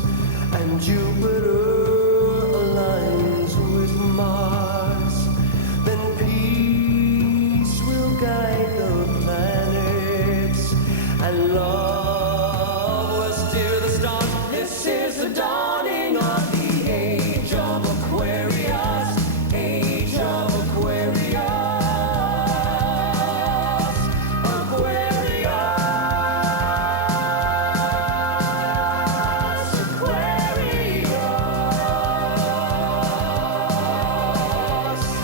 and Jupiter aligns with Mars, then peace will guide the planets and love will steer the stars. This is the dawning of the age of Aquarius, age of Aquarius.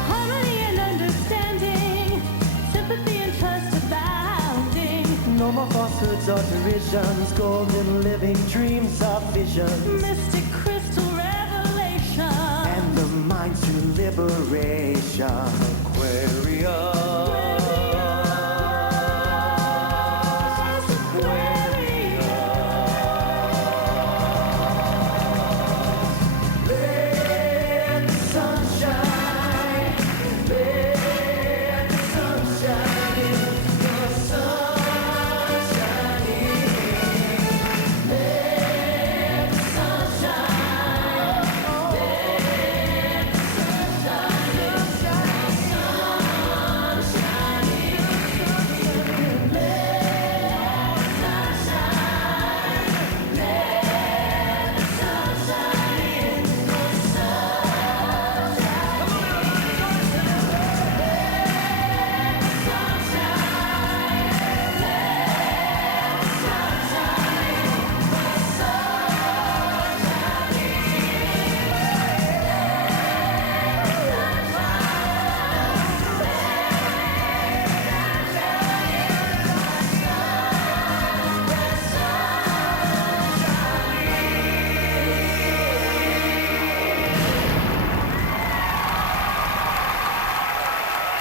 Harmony and understanding, sympathy and trust abounding. No more falsehoods or derisions, golden living dreams of visions, Mystic crystal revelation. and the minds to liberation. Let the sun shine, let the sun shine in, the sun shine in. Let the sun shine, let the sun shine in, the sun shine in.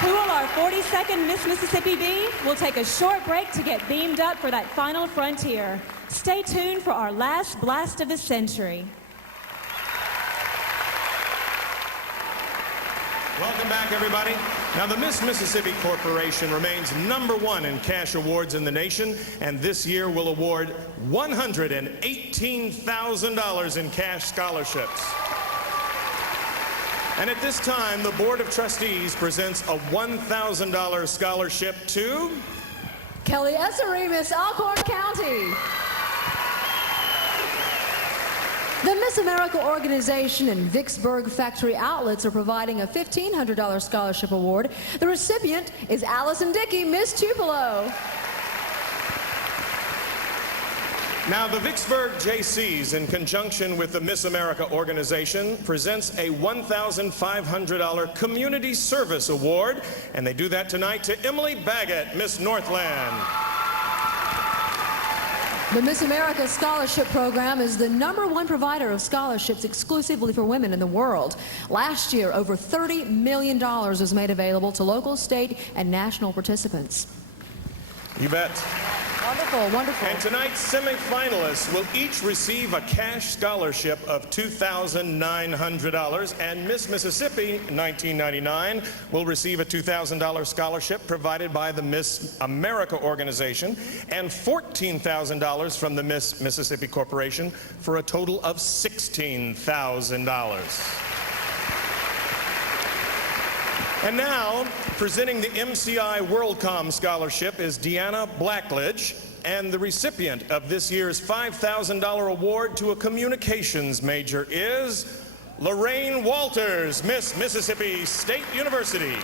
Who will our 42nd Miss Mississippi be? We'll take a short break to get beamed up for that final frontier. Stay tuned for our last blast of the century. Welcome back, everybody. Now, the Miss Mississippi Corporation remains #1 in cash awards in the nation, and this year will award $118,000 in cash scholarships. And at this time, the Board of Trustees presents a $1,000 scholarship to Kelly Essery, Miss Alcorn County. The Miss America organization and Vicksburg Factory Outlets are providing a $1,500 scholarship award. The recipient is Allison Dickey, Miss Tupelo. Now, the Vicksburg JCs, in conjunction with the Miss America organization, presents a $1,500 Community Service Award, and they do that tonight to Emily Baggett, Miss Northland. The Miss America Scholarship Program is the #1 provider of scholarships exclusively for women in the world. Last year, over $30 million was made available to local, state, and national participants. You bet. Wonderful, wonderful. And tonight's semifinalists will each receive a cash scholarship of $2,900, and Miss Mississippi 1999 will receive a $2,000 scholarship provided by the Miss America organization and $14,000 from the Miss Mississippi Corporation for a total of $16,000. And now, presenting the MCI WorldCom Scholarship is Deanna Blackledge, and the recipient of this year's $5,000 award to a communications major is Lorraine Walters, Miss Mississippi State University.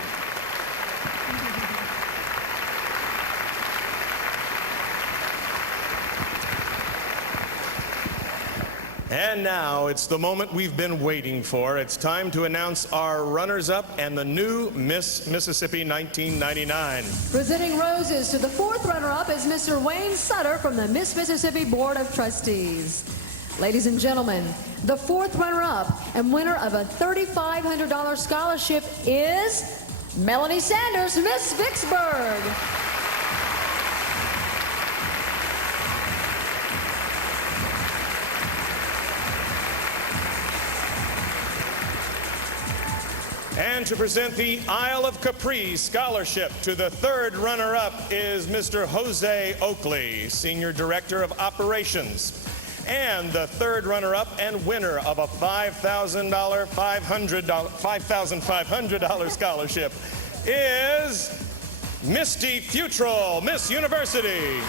And now it's the moment we've been waiting for. It's time to announce our runners-up and the new Miss Mississippi 1999. Presenting roses to the 4th runner-up is Mr. Wayne Sutter from the Miss Mississippi Board of Trustees. Ladies and gentlemen, the 4th runner-up and winner of a $3,500 scholarship is Melanie Sanders, Miss Vicksburg. And to present the Isle of Capri Scholarship to the 3rd runner-up is Mr. Jose Oakley, Senior Director of Operations. And the 3rd runner-up and winner of a $5,500 scholarship is Misty Futrell, Miss University.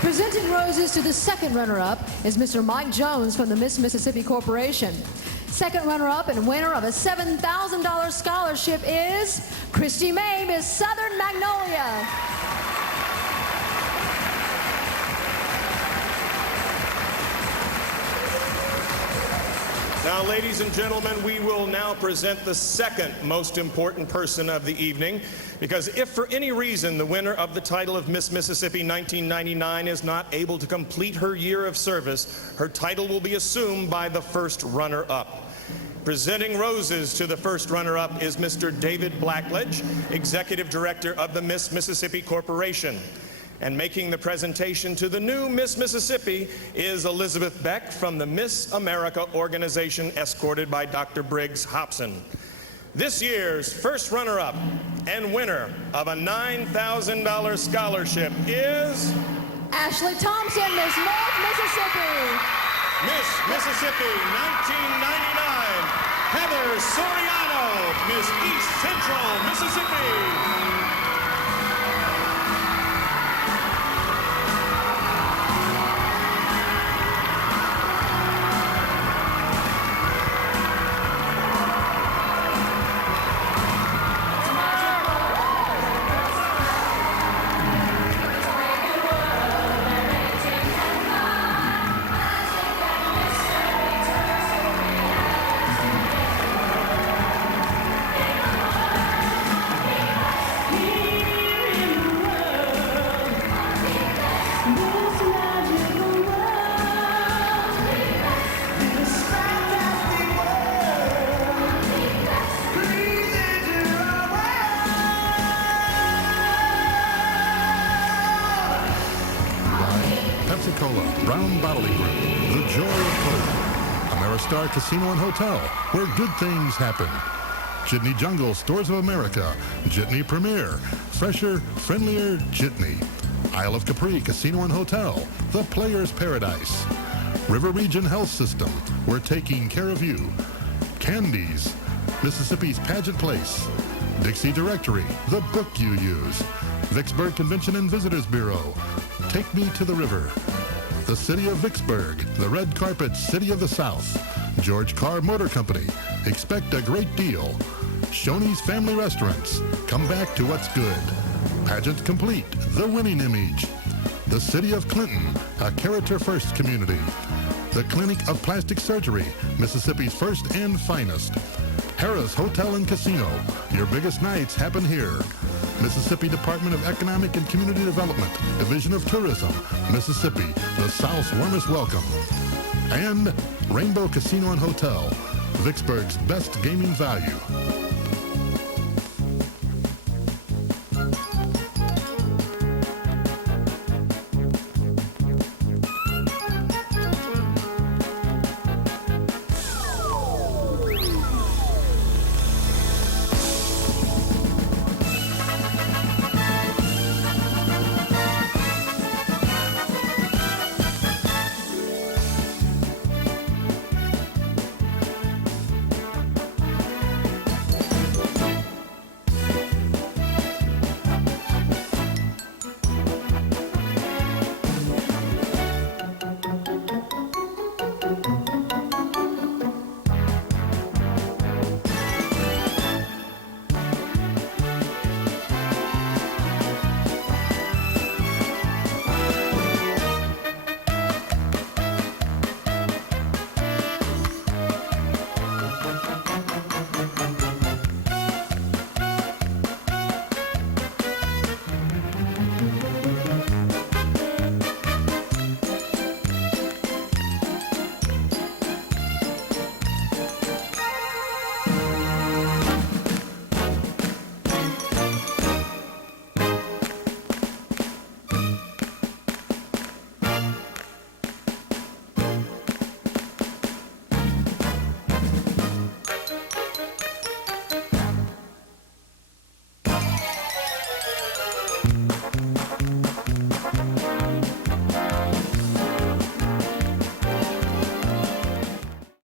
Presenting roses to the 2nd runner-up is Mr. Mike Jones from the Miss Mississippi Corporation. 2nd runner-up and winner of a $7,000 scholarship is Christy May, Miss Southern Magnolia. Now, ladies and gentlemen, we will now present the 2nd most important person of the evening, because if for any reason the winner of the title of Miss Mississippi 1999 is not able to complete her year of service, her title will be assumed by the 1st runner-up. Presenting roses to the 1st runner-up is Mr. David Blackledge, Executive Director of the Miss Mississippi Corporation. And making the presentation to the new Miss Mississippi is Elizabeth Beck from the Miss America organization, escorted by Dr. Briggs Hobson. This year's 1st runner-up and winner of a $9,000 scholarship is Ashley Thompson, Miss North Mississippi. Miss Mississippi 1999, Heather Soriano, Miss East Central Mississippi. Brown Bottling Group, The Joy of Cola, Ameristar Casino and Hotel, where good things happen. Jitney Jungle Stores of America, Jitney Premier, fresher, friendlier Jitney. Isle of Capri Casino and Hotel, The Players Paradise. River Region Health System, we're taking care of you. Candies, Mississippi's Pageant Place. Dixie Directory, the book you use. Vicksburg Convention and Visitors Bureau, Take Me to the River. The City of Vicksburg, the red carpet city of the South. George Carr Motor Company, expect a great deal. Shoney's Family Restaurants, come back to what's good. Pageant Complete, the winning image. The City of Clinton, a character first community. The Clinic of Plastic Surgery, Mississippi's first and finest. Harrah's Hotel and Casino, your biggest nights happen here. Mississippi Department of Economic and Community Development, Division of Tourism, Mississippi, the South's warmest welcome. And Rainbow Casino and Hotel, Vicksburg's best gaming value.